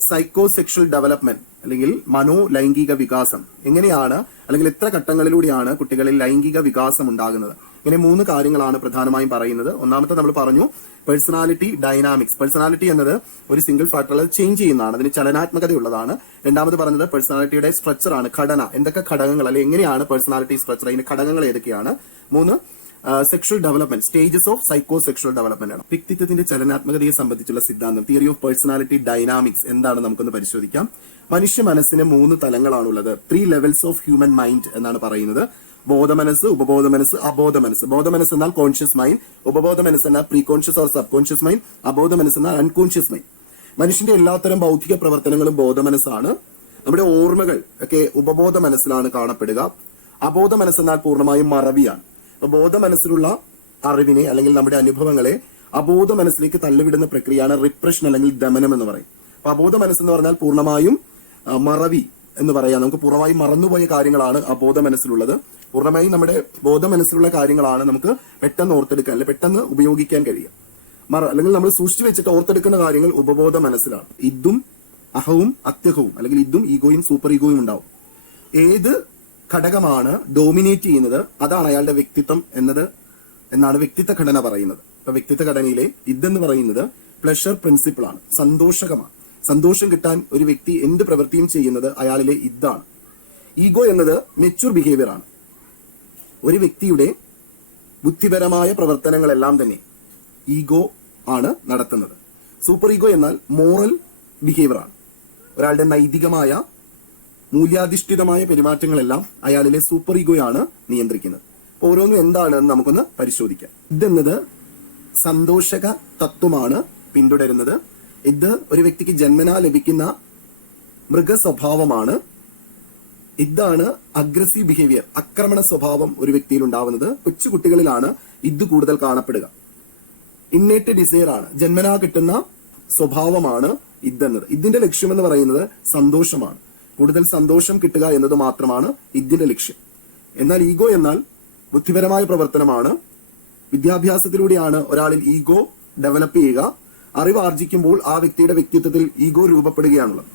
സൈക്കോ സെക്ഷൽ ഡെവലപ്മെന്റ് അല്ലെങ്കിൽ മനോ ലൈംഗിക വികാസം എങ്ങനെയാണ്, അല്ലെങ്കിൽ എത്ര ഘട്ടങ്ങളിലൂടെയാണ് കുട്ടികളിൽ ലൈംഗിക വികാസം ഉണ്ടാകുന്നത്. ഇങ്ങനെ 3 കാര്യങ്ങളാണ് പ്രധാനമായും പറയുന്നത്. ഒന്നാമത്തെ നമ്മൾ പറഞ്ഞു പേഴ്സണാലിറ്റി ഡൈനാമിക്സ്. പേഴ്സണാലിറ്റി എന്നത് ഒരു സിംഗിൾ ഫാക്ടറിൽ ചേഞ്ച് ചെയ്യുന്നതാണ്, അതിന് ചലനാത്മകതയുള്ളതാണ്. രണ്ടാമത് പറഞ്ഞത് പേഴ്സണാലിറ്റിയുടെ സ്ട്രക്ചർ ആണ്, ഘടന, എന്തൊക്കെ ഘടകങ്ങൾ അല്ലെങ്കിൽ എങ്ങനെയാണ് പേഴ്സണാലിറ്റി സ്ട്രക്ചർ, അതിന്റെ ഘടകങ്ങൾ ഏതൊക്കെയാണ്. 3, sexual development, stages of psycho sexual development ആണ്. വ്യക്തിത്വത്തിന്റെ ചലനാത്മകതയെ സംബന്ധിച്ചുള്ള സിദ്ധാന്തം തിയറി ഓഫ് പേഴ്സണാലിറ്റി ഡൈനാമിക്സ് എന്താണ് നമുക്കൊന്ന് പരിശോധിക്കാം. മനുഷ്യ മനസ്സിന് 3 തലങ്ങളാണുള്ളത്. 3 ലെവൽസ് ഓഫ് ഹ്യൂമൻ മൈൻഡ് എന്നാണ് പറയുന്നത്. ബോധമനസ്സ്, ഉപബോധ മനസ്സ്, അബോധ മനസ്സ്. ബോധ മനസ്സ് എന്നാൽ കോൺഷ്യസ് മൈൻഡ്, ഉപബോധ മനസ്സ് എന്നാൽ pre conscious or sub conscious mind, അബോധ മനസ്സ് എന്നാൽ അൺകോൺഷ്യസ് മൈൻഡ്. മനുഷ്യന്റെ എല്ലാത്തരം ബൗദ്ധിക പ്രവർത്തനങ്ങളും ബോധ മനസ്സാണ്. നമ്മുടെ ഓർമ്മകൾ ഒക്കെ ഉപബോധ മനസ്സിലാണ് കാണപ്പെടുക. അബോധ മനസ്സെന്നാൽ പൂർണ്ണമായും മറവിയാണ്. ബോധ മനസ്സിലുള്ള അറിവിനെ അല്ലെങ്കിൽ നമ്മുടെ അനുഭവങ്ങളെ അബോധ മനസ്സിലേക്ക് തള്ളിവിടുന്ന പ്രക്രിയയാണ് റിപ്രഷൻ അല്ലെങ്കിൽ ദമനം എന്ന് പറയും. അപ്പൊ അബോധ മനസ്സെന്ന് പറഞ്ഞാൽ പൂർണ്ണമായും മറവി എന്ന് പറയാം. നമുക്ക് പൂർണ്ണമായും മറന്നുപോയ കാര്യങ്ങളാണ് അബോധ മനസ്സിലുള്ളത്. പൂർണ്ണമായും നമ്മുടെ ബോധ മനസ്സിലുള്ള കാര്യങ്ങളാണ് നമുക്ക് പെട്ടെന്ന് ഓർത്തെടുക്കാൻ അല്ലെങ്കിൽ പെട്ടെന്ന് ഉപയോഗിക്കാൻ കഴിയുക. അല്ലെങ്കിൽ നമ്മൾ സൂക്ഷിച്ചു വെച്ചിട്ട് ഓർത്തെടുക്കുന്ന കാര്യങ്ങൾ ഉപബോധ മനസ്സിലാണ്. ഇതും അഹവും അത്യഹവും അല്ലെങ്കിൽ ഇതും ഈഗോയും സൂപ്പർ ഈഗോയും ഉണ്ടാവും. ഏത് ഘടകമാണ് ഡോമിനേറ്റ് ചെയ്യുന്നത് അതാണ് അയാളുടെ വ്യക്തിത്വം എന്നാണ് വ്യക്തിത്വ ഘടന പറയുന്നത്. ഇപ്പൊ വ്യക്തിത്വ ഘടനയിലെ ഇതെന്ന് പറയുന്നത് പ്ലഷർ പ്രിൻസിപ്പിൾ ആണ്, സന്തോഷകമാണ്. സന്തോഷം കിട്ടാൻ ഒരു വ്യക്തി എന്ത് പ്രവൃത്തിയും ചെയ്യുന്നത് അയാളിലെ ഇതാണ്. ഈഗോ എന്നത് മെച്യൂർ ബിഹേവിയർ ആണ്. ഒരു വ്യക്തിയുടെ ബുദ്ധിപരമായ പ്രവർത്തനങ്ങളെല്ലാം തന്നെ ഈഗോ ആണ് നടത്തുന്നത്. സൂപ്പർ ഈഗോ എന്നാൽ മോറൽ ബിഹേവിയർ ആണ്. ഒരാളുടെ നൈതികമായ മൂല്യാധിഷ്ഠിതമായ പെരുമാറ്റങ്ങളെല്ലാം അയാളിലെ സൂപ്പർ ഈഗോയാണ് നിയന്ത്രിക്കുന്നത്. ഓരോന്നും എന്താണെന്ന് നമുക്കൊന്ന് പരിശോധിക്കാം. ഇതെന്നത് സന്തോഷക തത്വമാണ് പിന്തുടരുന്നത്. ഇത് ഒരു വ്യക്തിക്ക് ജന്മനാ ലഭിക്കുന്ന മൃഗ സ്വഭാവമാണ്. ഇതാണ് അഗ്രസീവ് ബിഹേവിയർ, ആക്രമണ സ്വഭാവം ഒരു വ്യക്തിയിൽ ഉണ്ടാവുന്നത്. കൊച്ചുകുട്ടികളിലാണ് ഇത് കൂടുതൽ കാണപ്പെടുക. ഇന്നേറ്റ് ഡിസയർ ആണ്, ജന്മനാ കിട്ടുന്ന സ്വഭാവമാണ് ഇതെന്നത്. ഇതിന്റെ ലക്ഷ്യമെന്ന് പറയുന്നത് സന്തോഷമാണ്. കൂടുതൽ സന്തോഷം കിട്ടുക എന്നത് മാത്രമാണ് ഇതിന്റെ ലക്ഷ്യം. എന്നാൽ ഈഗോ എന്നാൽ ബുദ്ധിപരമായ പ്രവർത്തനമാണ്. വിദ്യാഭ്യാസത്തിലൂടെയാണ് ഒരാളിൽ ഈഗോ ഡെവലപ്പ് ചെയ്യുക. അറിവ് ആർജിക്കുമ്പോൾ ആ വ്യക്തിയുടെ വ്യക്തിത്വത്തിൽ ഈഗോ രൂപപ്പെടുകയാണുള്ളത്.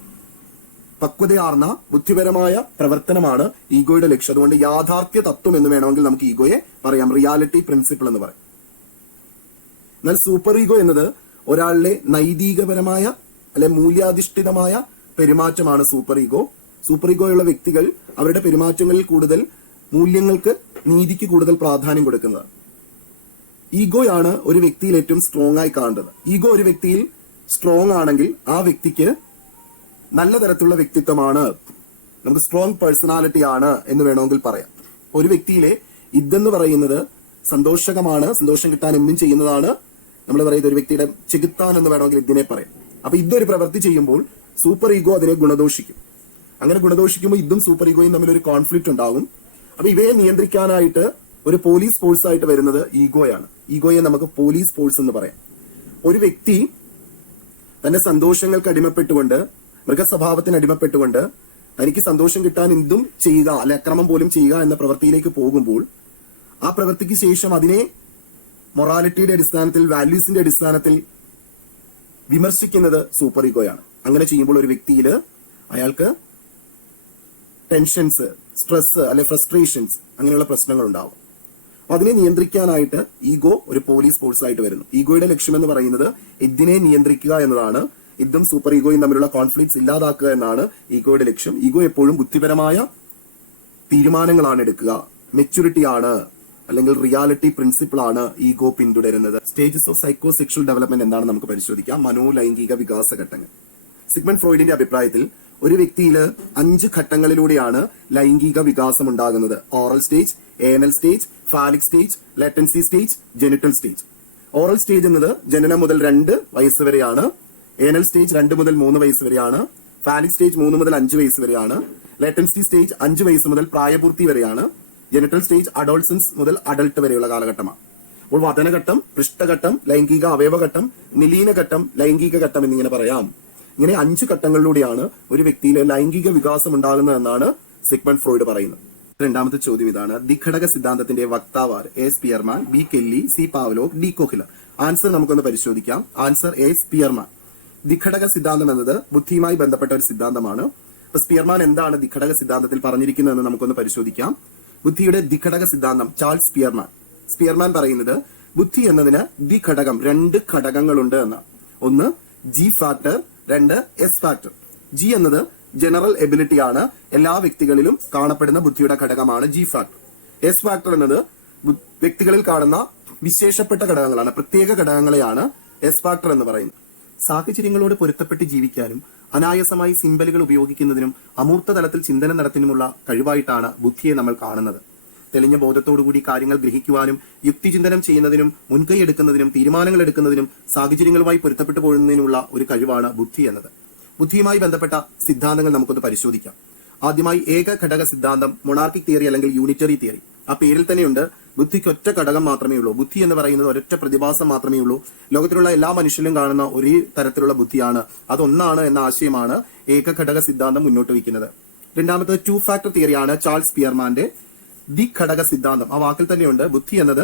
പക്വതയാർന്ന ബുദ്ധിപരമായ പ്രവർത്തനമാണ് ഈഗോയുടെ ലക്ഷ്യം. അതുകൊണ്ട് യാഥാർത്ഥ്യ തത്വം എന്ന് വേണമെങ്കിൽ നമുക്ക് ഈഗോയെ പറയാം, റിയാലിറ്റി പ്രിൻസിപ്പിൾ എന്ന് പറയും. എന്നാൽ സൂപ്പർ ഈഗോ എന്നത് ഒരാളിലെ നൈതികപരമായ അല്ലെ മൂല്യാധിഷ്ഠിതമായ പെരുമാറ്റമാണ് സൂപ്പർ ഈഗോ. സൂപ്പർ ഈഗോയുള്ള വ്യക്തികൾ അവരുടെ പെരുമാറ്റങ്ങളിൽ കൂടുതൽ മൂല്യങ്ങൾക്ക്, നീതിക്ക് കൂടുതൽ പ്രാധാന്യം കൊടുക്കുന്നതാണ്. ഈഗോയാണ് ഒരു വ്യക്തിയിൽ ഏറ്റവും സ്ട്രോങ് ആയി കാണേണ്ടത്. ഈഗോ ഒരു വ്യക്തിയിൽ സ്ട്രോങ് ആണെങ്കിൽ ആ വ്യക്തിക്ക് നല്ല തരത്തിലുള്ള വ്യക്തിത്വമാണ്, നമുക്ക് സ്ട്രോങ് പേഴ്സണാലിറ്റി ആണ് എന്ന് വേണമെങ്കിൽ പറയാം. ഒരു വ്യക്തിയിലെ ഇതെന്ന് പറയുന്നത് സന്തോഷകമാണ്, സന്തോഷം കിട്ടാൻ എന്തും ചെയ്യുന്നതാണ്. നമ്മൾ പറയുന്നത് ഒരു വ്യക്തിയുടെ ചെകുത്താൻ എന്ന് വേണമെങ്കിൽ ഇതിനെ പറയാം. അപ്പൊ ഇതൊരു പ്രവൃത്തി ചെയ്യുമ്പോൾ സൂപ്പർ ഈഗോ അതിനെ ഗുണദോഷിക്കും. അങ്ങനെ ഗുണദോഷിക്കുമ്പോൾ ഇതും സൂപ്പർ ഈഗോയും തമ്മിൽ ഒരു കോൺഫ്ലിക്റ്റ് ഉണ്ടാകും. അപ്പൊ ഇവയെ നിയന്ത്രിക്കാനായിട്ട് ഒരു പോലീസ് ഫോഴ്സ് ആയിട്ട് വരുന്നത് ഈഗോയാണ്. ഈഗോയെ നമുക്ക് പോലീസ് ഫോഴ്സ് എന്ന് പറയാം. ഒരു വ്യക്തി തന്റെ സന്തോഷങ്ങൾക്ക് അടിമപ്പെട്ടുകൊണ്ട്, മൃഗസ്വഭാവത്തിന് അടിമപ്പെട്ടുകൊണ്ട് തനിക്ക് സന്തോഷം കിട്ടാൻ എന്തും ചെയ്യുക, അല്ലെ അക്രമം പോലും ചെയ്യുക എന്ന പ്രവൃത്തിയിലേക്ക് പോകുമ്പോൾ ആ പ്രവൃത്തിക്ക് ശേഷം അതിനെ മൊറാലിറ്റിയുടെ അടിസ്ഥാനത്തിൽ, വാല്യൂസിന്റെ അടിസ്ഥാനത്തിൽ വിമർശിക്കുന്നത് സൂപ്പർ ഈഗോയാണ്. അങ്ങനെ ചെയ്യുമ്പോൾ ഒരു വ്യക്തിയിൽ അയാൾക്ക് ടെൻഷൻസ്, സ്ട്രെസ് അല്ലെ ഫ്രസ്ട്രേഷൻസ് അങ്ങനെയുള്ള പ്രശ്നങ്ങൾ ഉണ്ടാവും. അപ്പൊ അതിനെ നിയന്ത്രിക്കാനായിട്ട് ഈഗോ ഒരു പോലീസ് ഫോഴ്സ് ആയിട്ട് വരുന്നു. ഈഗോയുടെ ലക്ഷ്യം എന്ന് പറയുന്നത് ഇതിനെ നിയന്ത്രിക്കുക എന്നതാണ്. ഇതും സൂപ്പർ ഈഗോയും തമ്മിലുള്ള കോൺഫ്ലിക്ട്സ് ഇല്ലാതാക്കുക എന്നാണ് ഈഗോയുടെ ലക്ഷ്യം. ഈഗോ എപ്പോഴും ബുദ്ധിപരമായ തീരുമാനങ്ങളാണ് എടുക്കുക, മെച്യൂരിറ്റി ആണ് അല്ലെങ്കിൽ റിയാലിറ്റി പ്രിൻസിപ്പിൾ ആണ് ഈഗോ പിന്തുടരുന്നത്. Stages of psycho sexual development എന്താണെന്ന് നമുക്ക് പരിശോധിക്കാം. മനോലൈംഗിക വികാസ ഘട്ടങ്ങൾ. സിഗ്മണ്ട് ഫ്രോയിഡിന്റെ അഭിപ്രായത്തിൽ ഒരു വ്യക്തിയിൽ 5 ഘട്ടങ്ങളിലൂടെയാണ് ലൈംഗിക വികാസം ഉണ്ടാകുന്നത്. Oral stage, anal stage, phallic stage, latency stage, genital stage. Oral stage എന്നത് ജനനം മുതൽ 2 വയസ്സ് വരെയാണ്. ഏനൽ സ്റ്റേജ് 2 മുതൽ 3 വയസ്സ് വരെയാണ്. ഫാലിക് സ്റ്റേജ് 3 മുതൽ 5 വയസ്സ് വരെയാണ്. ലാറ്റൻസി സ്റ്റേജ് 5 വയസ്സ് മുതൽ പ്രായപൂർത്തി വരെയാണ്. ജെനിറ്റൽ സ്റ്റേജ് അഡോൾസൻസ് മുതൽ അഡൾട്ട് വരെയുള്ള കാലഘട്ടമാണ്. അപ്പോൾ വതനഘട്ടം, പൃഷ്ഠഘട്ടം, ലൈംഗിക അവയവഘട്ടം, നിലീനഘട്ടം, ലൈംഗിക ഘട്ടം എന്നിങ്ങനെ പറയാം. ഇങ്ങനെ 5 ഘട്ടങ്ങളിലൂടെയാണ് ഒരു വ്യക്തിയിലെ ലൈംഗിക വികാസം ഉണ്ടാകുന്നതെന്നാണ് സിഗ്മണ്ട് ഫ്രോയിഡ് പറയുന്നത്. രണ്ടാമത്തെ ചോദ്യം ഇതാണ്. ദ്വിഘടക സിദ്ധാന്തത്തിന്റെ വക്താവ് A Spearman, B Kelly, C Pavlov, D Kohler. Answer നമുക്കൊന്ന് പരിശോധിക്കാം. Answer A Spearman. ദ്വിഘടക സിദ്ധാന്തം എന്നത് ബുദ്ധിയുമായി ബന്ധപ്പെട്ട ഒരു സിദ്ധാന്തമാണ്. അപ്പൊ സ്പിയർമാൻ എന്താണ് ദ്വിഘടക സിദ്ധാന്തത്തിൽ പറഞ്ഞിരിക്കുന്നതെന്ന് നമുക്കൊന്ന് പരിശോധിക്കാം. ബുദ്ധിയുടെ ദ്വിഘടക സിദ്ധാന്തം ചാൾസ് സ്പിയർമാൻ പറയുന്നത് ബുദ്ധി എന്നതിന് ദ്വിഘടകം 2 ഘടകങ്ങളുണ്ട് എന്നാണ്. ഒന്ന് G factor, 2 S factor. G എന്നത് ജനറൽ എബിലിറ്റി ആണ്, എല്ലാ വ്യക്തികളിലും കാണപ്പെടുന്ന ബുദ്ധിയുടെ ഘടകമാണ് ജി ഫാക്ടർ. എസ് ഫാക്ടർ എന്നത് വ്യക്തികളിൽ കാണുന്ന വിശേഷപ്പെട്ട ഘടകങ്ങളാണ്, പ്രത്യേക ഘടകങ്ങളെയാണ് എസ് ഫാക്ടർ എന്ന് പറയുന്നത്. സാഹചര്യങ്ങളോട് പൊരുത്തപ്പെട്ട് ജീവിക്കാനും അനായാസമായി സിംബലുകൾ ഉപയോഗിക്കുന്നതിനും അമൂർത്ത തലത്തിൽ ചിന്തനം നടത്തുന്നതിനുമുള്ള കഴിവായിട്ടാണ് ബുദ്ധിയെ നമ്മൾ കാണുന്നത്. തെളിഞ്ഞ ബോധത്തോടുകൂടി കാര്യങ്ങൾ ഗ്രഹിക്കുവാനും യുക്തിചിന്തനം ചെയ്യുന്നതിനും മുൻകൈ എടുക്കുന്നതിനും തീരുമാനങ്ങൾ എടുക്കുന്നതിനും സാഹചര്യങ്ങളുമായി പൊരുത്തപ്പെട്ടു പോകുന്നതിനുള്ള ഒരു കഴിവാണ് ബുദ്ധി എന്നത്. ബുദ്ധിയുമായി ബന്ധപ്പെട്ട സിദ്ധാന്തങ്ങൾ നമുക്കൊന്ന് പരിശോധിക്കാം. ആദ്യമായി ഏക ഘടക സിദ്ധാന്തം, മൊണാർക്കിക് തിയറി അല്ലെങ്കിൽ യൂണിറ്ററി തിയറി. ആ പേരിൽ തന്നെയുണ്ട് ബുദ്ധിക്ക് ഒറ്റ ഘടകം മാത്രമേ ഉള്ളൂ. ബുദ്ധി എന്ന് പറയുന്നത് ഒരൊറ്റ പ്രതിഭാസം മാത്രമേ ഉള്ളൂ. ലോകത്തിലുള്ള എല്ലാ മനുഷ്യരിലും കാണുന്ന ഒരേ തരത്തിലുള്ള ബുദ്ധിയാണ്, അതൊന്നാണ് എന്ന ആശയമാണ് ഏക ഘടക സിദ്ധാന്തം മുന്നോട്ട് വയ്ക്കുന്നത്. രണ്ടാമത്തത് 2 ഫാക്ടർ തിയറിയാണ് ചാൾസ് സ്പിയർമാന്റെ ദ്വിഘടക സിദ്ധാന്തം. ആ വാക്കിൽ തന്നെയുണ്ട് ബുദ്ധി എന്നത്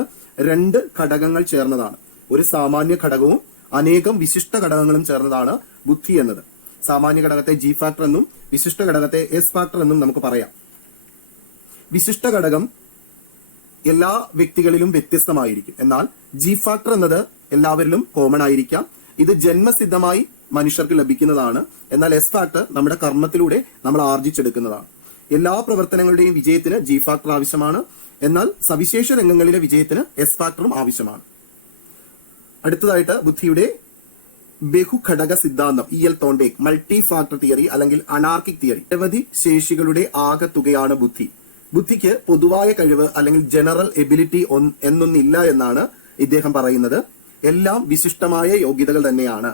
2 ഘടകങ്ങൾ ചേർന്നതാണ്. ഒരു സാമാന്യ ഘടകവും അനേകം വിശിഷ്ട ഘടകങ്ങളും ചേർന്നതാണ് ബുദ്ധി എന്നത്. സാമാന്യ ഘടകത്തെ ജി ഫാക്ടർ എന്നും വിശിഷ്ട ഘടകത്തെ എസ് ഫാക്ടർ എന്നും നമുക്ക് പറയാം. വിശിഷ്ട ഘടകം എല്ലാ വ്യക്തികളിലും വ്യത്യസ്തമായിരിക്കും, എന്നാൽ ജി ഫാക്ടർ എന്നത് എല്ലാവരിലും കോമൺ ആയിരിക്കാം. ഇത് ജന്മസിദ്ധമായി മനുഷ്യർക്ക് ലഭിക്കുന്നതാണ്. എന്നാൽ എസ് ഫാക്ടർ നമ്മുടെ കർമ്മത്തിലൂടെ നമ്മൾ ആർജിച്ചെടുക്കുന്നതാണ്. എല്ലാ പ്രവർത്തനങ്ങളുടെയും വിജയത്തിന് ജി ഫാക്ടർ ആവശ്യമാണ്, എന്നാൽ സവിശേഷ രംഗങ്ങളിലെ വിജയത്തിന് എസ് ഫാക്ടറും ആവശ്യമാണ്. അടുത്തതായിട്ട് ബുദ്ധിയുടെ ബഹുഘടക സിദ്ധാന്തം ഇ.എൽ. തോണ്ടേക്ക്, മൾട്ടി ഫാക്ടർ തിയറി അല്ലെങ്കിൽ അനാർക്കിക് തിയറി. നിരവധി ശേഷികളുടെ ആകെത്തുകയാണ് ബുദ്ധി. ബുദ്ധിക്ക് പൊതുവായ കഴിവ് അല്ലെങ്കിൽ ജനറൽ എബിലിറ്റി എന്നൊന്നില്ല എന്നാണ് ഇദ്ദേഹം പറയുന്നത്. എല്ലാം വിശിഷ്ടമായ യോഗ്യതകൾ തന്നെയാണ്.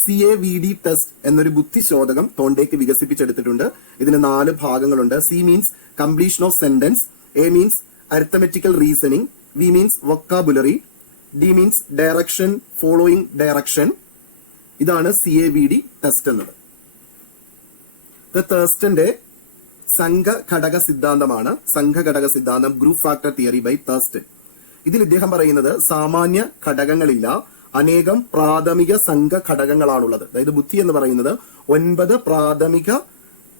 CAVD ടെസ്റ്റ് എന്നൊരു ബുദ്ധിശോധകം തോണ്ടേക്ക് വികസിപ്പിച്ചെടുത്തിട്ടുണ്ട്. ഇതിന് 4 ഭാഗങ്ങളുണ്ട്. C means completion of sentence, A means arithmetical reasoning, V means vocabulary, D means direction following direction. ഇതാണ് CAVD ടെസ്റ്റ് എന്നത്. തേഴ്സ്റ്റന്റെ സംഘഘടക സിദ്ധാന്തമാണ്. സംഘഘടക സിദ്ധാന്തം group factor theory by Thurstone. ഇതിൽ ഇദ്ദേഹം പറയുന്നത് സാമാന്യ ഘടകങ്ങളില്ല, അനേകം പ്രാഥമിക സംഘ ഘടകങ്ങളാണുള്ളത്. അതായത് ബുദ്ധി എന്ന് പറയുന്നത് 9 പ്രാഥമിക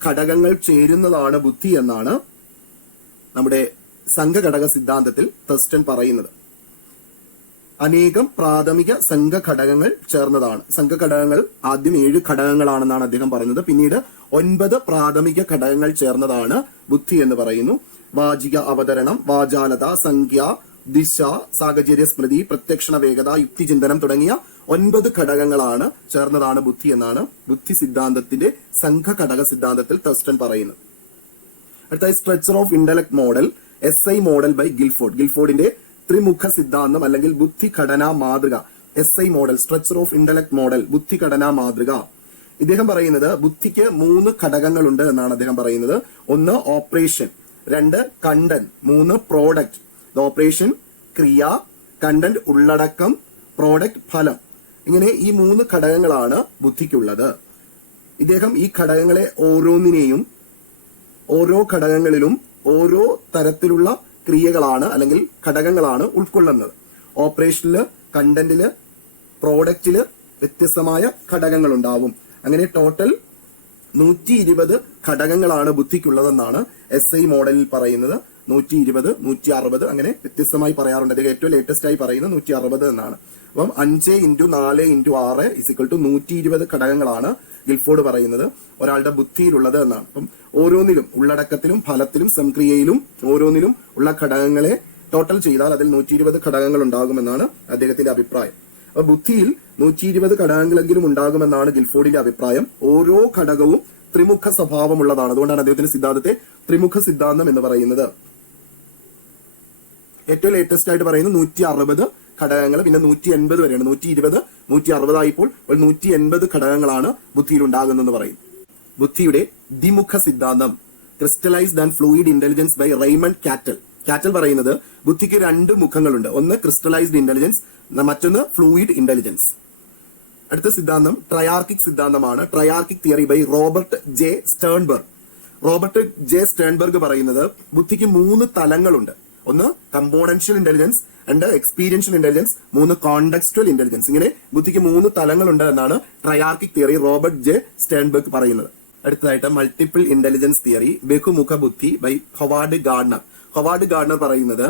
ഘടകങ്ങൾ ചേരുന്നതാണ് ബുദ്ധി എന്നാണ് നമ്മുടെ സംഘഘടക സിദ്ധാന്തത്തിൽ തേഴ്സ്റ്റൻ പറയുന്നത്. അനേകം പ്രാഥമിക സംഘഘടകങ്ങൾ ചേർന്നതാണ്. സംഘഘടകങ്ങൾ ആദ്യം 7 ഘടകങ്ങളാണെന്നാണ് അദ്ദേഹം പറഞ്ഞത്. പിന്നീട് 9 പ്രാഥമിക ഘടകങ്ങൾ ചേർന്നതാണ് ബുദ്ധി എന്ന് പറയുന്നു. വാചിക അവതരണം, വാചാലത, സംഖ്യ, ദിശ, സാഹചര്യ സ്മൃതി, പ്രത്യക്ഷണ വേഗത, യുക്തിചിന്തനം തുടങ്ങിയ 9 ഘടകങ്ങളാണ് ചേർന്നതാണ് ബുദ്ധി എന്നാണ് ബുദ്ധി സിദ്ധാന്തത്തിന്റെ സംഘഘടക സിദ്ധാന്തത്തിൽ തേഴ്സ്റ്റൻ പറയുന്നത്. അടുത്തായി structure of intellect model, SI model by ഗിൽഫോർഡിന്റെ ത്രിമുഖ സിദ്ധാന്തം അല്ലെങ്കിൽ ബുദ്ധിഘടനാ മാതൃക. SI model, structure of intellect model, ബുദ്ധിഘടനാ മാതൃക. ഇദ്ദേഹം പറയുന്നത് ബുദ്ധിക്ക് 3 ഘടകങ്ങളുണ്ട് എന്നാണ് അദ്ദേഹം പറയുന്നത്. 1 ഓപ്പറേഷൻ, 2 കണ്ടന്റ്, 3 പ്രോഡക്റ്റ്. ഓപ്പറേഷൻ ക്രിയ, കണ്ടന്റ് ഉള്ളടക്കം, പ്രോഡക്റ്റ് ഫലം. ഇങ്ങനെ ഈ 3 ഘടകങ്ങളാണ് ബുദ്ധിക്കുള്ളത്. ഇദ്ദേഹം ഈ ഘടകങ്ങളെ ഓരോ ഘടകങ്ങളിലും ഓരോ തരത്തിലുള്ള ക്രിയകളാണ് അല്ലെങ്കിൽ ഘടകങ്ങളാണ് ഉൾക്കൊള്ളുന്നത്. ഓപ്പറേഷനില്, കണ്ടന്റില്, പ്രോഡക്റ്റില്, വ്യത്യസ്തമായ ഘടകങ്ങൾ ഉണ്ടാവും. അങ്ങനെ ടോട്ടൽ 120 ഘടകങ്ങളാണ് ബുദ്ധിക്കുള്ളതെന്നാണ് SI മോഡലിൽ പറയുന്നത്. 120, 160 അങ്ങനെ വ്യത്യസ്തമായി പറയാറുണ്ട്. അദ്ദേഹം ഏറ്റവും ലേറ്റസ്റ്റ് ആയി പറയുന്നത് 160 എന്നാണ്. അപ്പം 5 × 4 × 6 = 120 ഘടകങ്ങളാണ് ഗിൽഫോർഡ് പറയുന്നത് ഒരാളുടെ ബുദ്ധിയിലുള്ളത് എന്നാണ്. അപ്പം ഓരോന്നിലും ഉള്ളടക്കത്തിലും ഫലത്തിലും സംക്രിയയിലും ഓരോന്നിലും ഉള്ള ഘടകങ്ങളെ ടോട്ടൽ ചെയ്താൽ അതിൽ 120 ഘടകങ്ങൾ ഉണ്ടാകുമെന്നാണ് അദ്ദേഹത്തിന്റെ അഭിപ്രായം. അപ്പൊ ബുദ്ധിയിൽ 120 ഘടകങ്ങളെങ്കിലും ഉണ്ടാകുമെന്നാണ് ഗിൽഫോർഡിന്റെ അഭിപ്രായം. ഓരോ ഘടകവും ത്രിമുഖ സ്വഭാവമുള്ളതാണ്. അതുകൊണ്ടാണ് അദ്ദേഹത്തിന്റെ സിദ്ധാന്തത്തെ ത്രിമുഖ സിദ്ധാന്തം എന്ന് പറയുന്നത്. ഏറ്റവും ലേറ്റസ്റ്റ് ആയിട്ട് പറയുന്നത് 160 ഘടകങ്ങൾ, പിന്നെ 180 വരെയാണ്. 120, 160 ആയിപ്പോൾ 180 ഘടകങ്ങളാണ് ബുദ്ധിയിൽ ഉണ്ടാകുന്നെന്ന് പറയും. ബുദ്ധിയുടെ ദ്വിമുഖ സിദ്ധാന്തം crystallized and fluid intelligence by Raymond Cattell. Cattell പറയുന്നത് ബുദ്ധിക്ക് 2 മുഖങ്ങളുണ്ട്. ഒന്ന് ക്രിസ്റ്റലൈസ്ഡ് ഇന്റലിജൻസ്, മറ്റൊന്ന് ഫ്ലൂയിഡ് ഇന്റലിജൻസ്. അടുത്ത സിദ്ധാന്തം ട്രയാർക്കിക് സിദ്ധാന്തമാണ്. Triarchic theory by Robert J Sternberg. Robert J Sternberg പറയുന്നത് ബുദ്ധിക്ക് 3 തലങ്ങളുണ്ട്. ഒന്ന് componential intelligence, 2 experiential intelligence, 3 contextual intelligence. ഇങ്ങനെ ബുദ്ധിക്ക് 3 തലങ്ങളുണ്ട് എന്നാണ് triarchic theory Robert J Sternberg പറയുന്നത്. അടുത്തതായിട്ട് മൾട്ടിപ്പിൾ ഇന്റലിജൻസ് തിയറി ബഹുമുഖ ബുദ്ധി by Howard Gardner. Howard Gardner പറയുന്നത്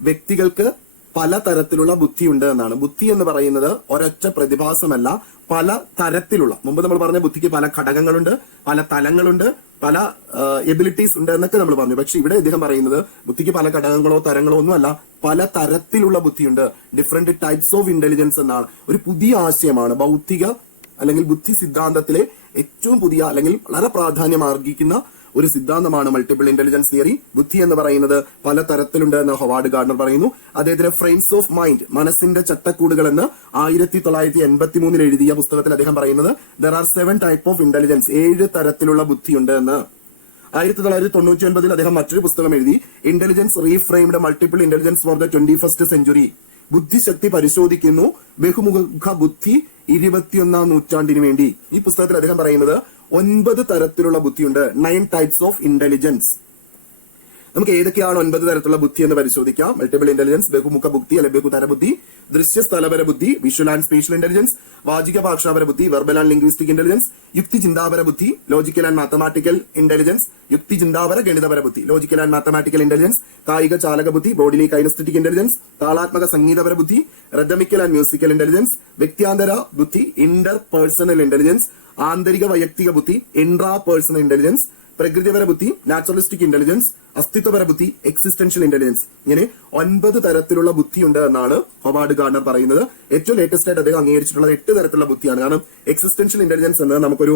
വ്യക്തികൾക്ക് പല തരത്തിലുള്ള ബുദ്ധിയുണ്ട് എന്നാണ്. ബുദ്ധി എന്ന് പറയുന്നത് ഒരൊറ്റ പ്രതിഭാസമല്ല, പല തരത്തിലുള്ള. മുമ്പ് നമ്മൾ പറഞ്ഞ ബുദ്ധിക്ക് പല ഘടകങ്ങളുണ്ട്, പല തലങ്ങളുണ്ട്, പല എബിലിറ്റീസ് ഉണ്ട് എന്നൊക്കെ നമ്മൾ പറഞ്ഞു. പക്ഷെ ഇവിടെ ഇദ്ദേഹം പറയുന്നത് ബുദ്ധിക്ക് പല ഘടകങ്ങളോ തരങ്ങളോ ഒന്നുമല്ല, പല തരത്തിലുള്ള ബുദ്ധിയുണ്ട്, ഡിഫറെന്റ് ടൈപ്സ് ഓഫ് ഇന്റലിജൻസ് എന്നാണ്. ഒരു പുതിയ ആശയമാണ്. ബൗദ്ധിക അല്ലെങ്കിൽ ബുദ്ധി സിദ്ധാന്തത്തിലെ ഏറ്റവും പുതിയ അല്ലെങ്കിൽ വളരെ പ്രാധാന്യം അർഹിക്കുന്ന ഒരു സിദ്ധാന്തമാണ് മൾട്ടിപ്പിൾ ഇന്റലിജൻസ് തിയറി. ബുദ്ധി എന്ന് പറയുന്നത് പല തരത്തിലുണ്ട് എന്ന് ഹൊവാർഡ് ഗാർഡനർ പറയുന്നു. അദ്ദേഹത്തിന് ഫ്രെയിംസ് ഓഫ് മൈൻഡ്, മനസ്സിന്റെ ചട്ടക്കൂടുകൾ എന്ന് 1983 എഴുതിയ പുസ്തകത്തിൽ അദ്ദേഹം പറയുന്നത് there are 7 type of intelligence, 7 തരത്തിലുള്ള ബുദ്ധിയുണ്ട് എന്ന്. 1999 അദ്ദേഹം മറ്റൊരു പുസ്തകം എഴുതി, intelligence reframed multiple intelligence for the 21st century. ബുദ്ധിശക്തി പരിശോധിക്കുന്നു ബഹുമുഖ ബുദ്ധി 21ാം നൂറ്റാണ്ടിന് വേണ്ടി. ഈ പുസ്തകത്തിൽ അദ്ദേഹം പറയുന്നത് 9 തരത്തിലുള്ള ബുദ്ധിയുണ്ട്, 9 ടൈപ്സ് ഓഫ് ഇന്റലിജൻസ്. നമുക്ക് ഏതൊക്കെയാണ് 9 തരത്തിലുള്ള ബുദ്ധി എന്ന് പരിശോധിക്കാം. മൾട്ടിപ്പിൾ ഇന്റലിജൻസ്, ബഹുമുഖ ബുദ്ധി അല്ലെങ്കിൽ ബഹുതര ബുദ്ധി, ദൃശ്യ സ്ഥലപര ബുദ്ധി, വിഷ്വൽ ആൻഡ് സ്പേഷ്യൽ ഇന്റലിജൻസ്, വാചിക ഭാഷാപര ബുദ്ധി, വെർബൽ ആൻഡ് ലിംഗ്വിസ്റ്റിക് ഇന്റലിജൻസ്, യുക്തി ചിന്താപര ബുദ്ധി, ലോജിക്കൽ ആൻഡ് മാത്തമാറ്റിക്കൽ ഇന്റലിജൻസ്, യുക്തി ചിന്താപര ഗണിതപര ബുദ്ധി, ലോജിക്കൽ ആൻഡ് മാത്തമാറ്റിക്കൽ ഇന്റലിജൻസ്, കായിക ചാലക ബുദ്ധി, ബോഡിലി കൈനസ്തെറ്റിക് ഇന്റലിജൻസ്, താളാത്മക സംഗീതപര ബുദ്ധി, റെതമിക്കൽ ആൻഡ് മ്യൂസിക്കൽ ഇന്റലിജൻസ്, വ്യക്തിയാന്തര ബുദ്ധി, ഇന്റർ പേഴ്സണൽ ഇന്റലിജൻസ്, ആന്തരിക വൈയക്തിക ബുദ്ധി, ഇൻട്രാ പേഴ്സണൽ ഇന്റലിജൻസ്, പ്രകൃതിപര ബുദ്ധി, നാച്ചുറലിസ്റ്റിക് ഇന്റലിജൻസ്, അസ്തിത്വപര ബുദ്ധി, എക്സിസ്റ്റൻഷ്യൽ ഇന്റലിജൻസ്. ഇങ്ങനെ 9 തരത്തിലുള്ള ബുദ്ധിയുണ്ട് എന്നാണ് ഹൊവാർഡ് ഗാർഡനർ പറയുന്നത്. ഏറ്റവും ലേറ്റസ്റ്റ് ആയിട്ട് അദ്ദേഹം അംഗീകരിച്ചിട്ടുള്ളത് 8 തരത്തിലുള്ള ബുദ്ധിയാണ്. കാരണം എക്സിസ്റ്റൻഷ്യൽ ഇന്റലിജൻസ് എന്നത് നമുക്കൊരു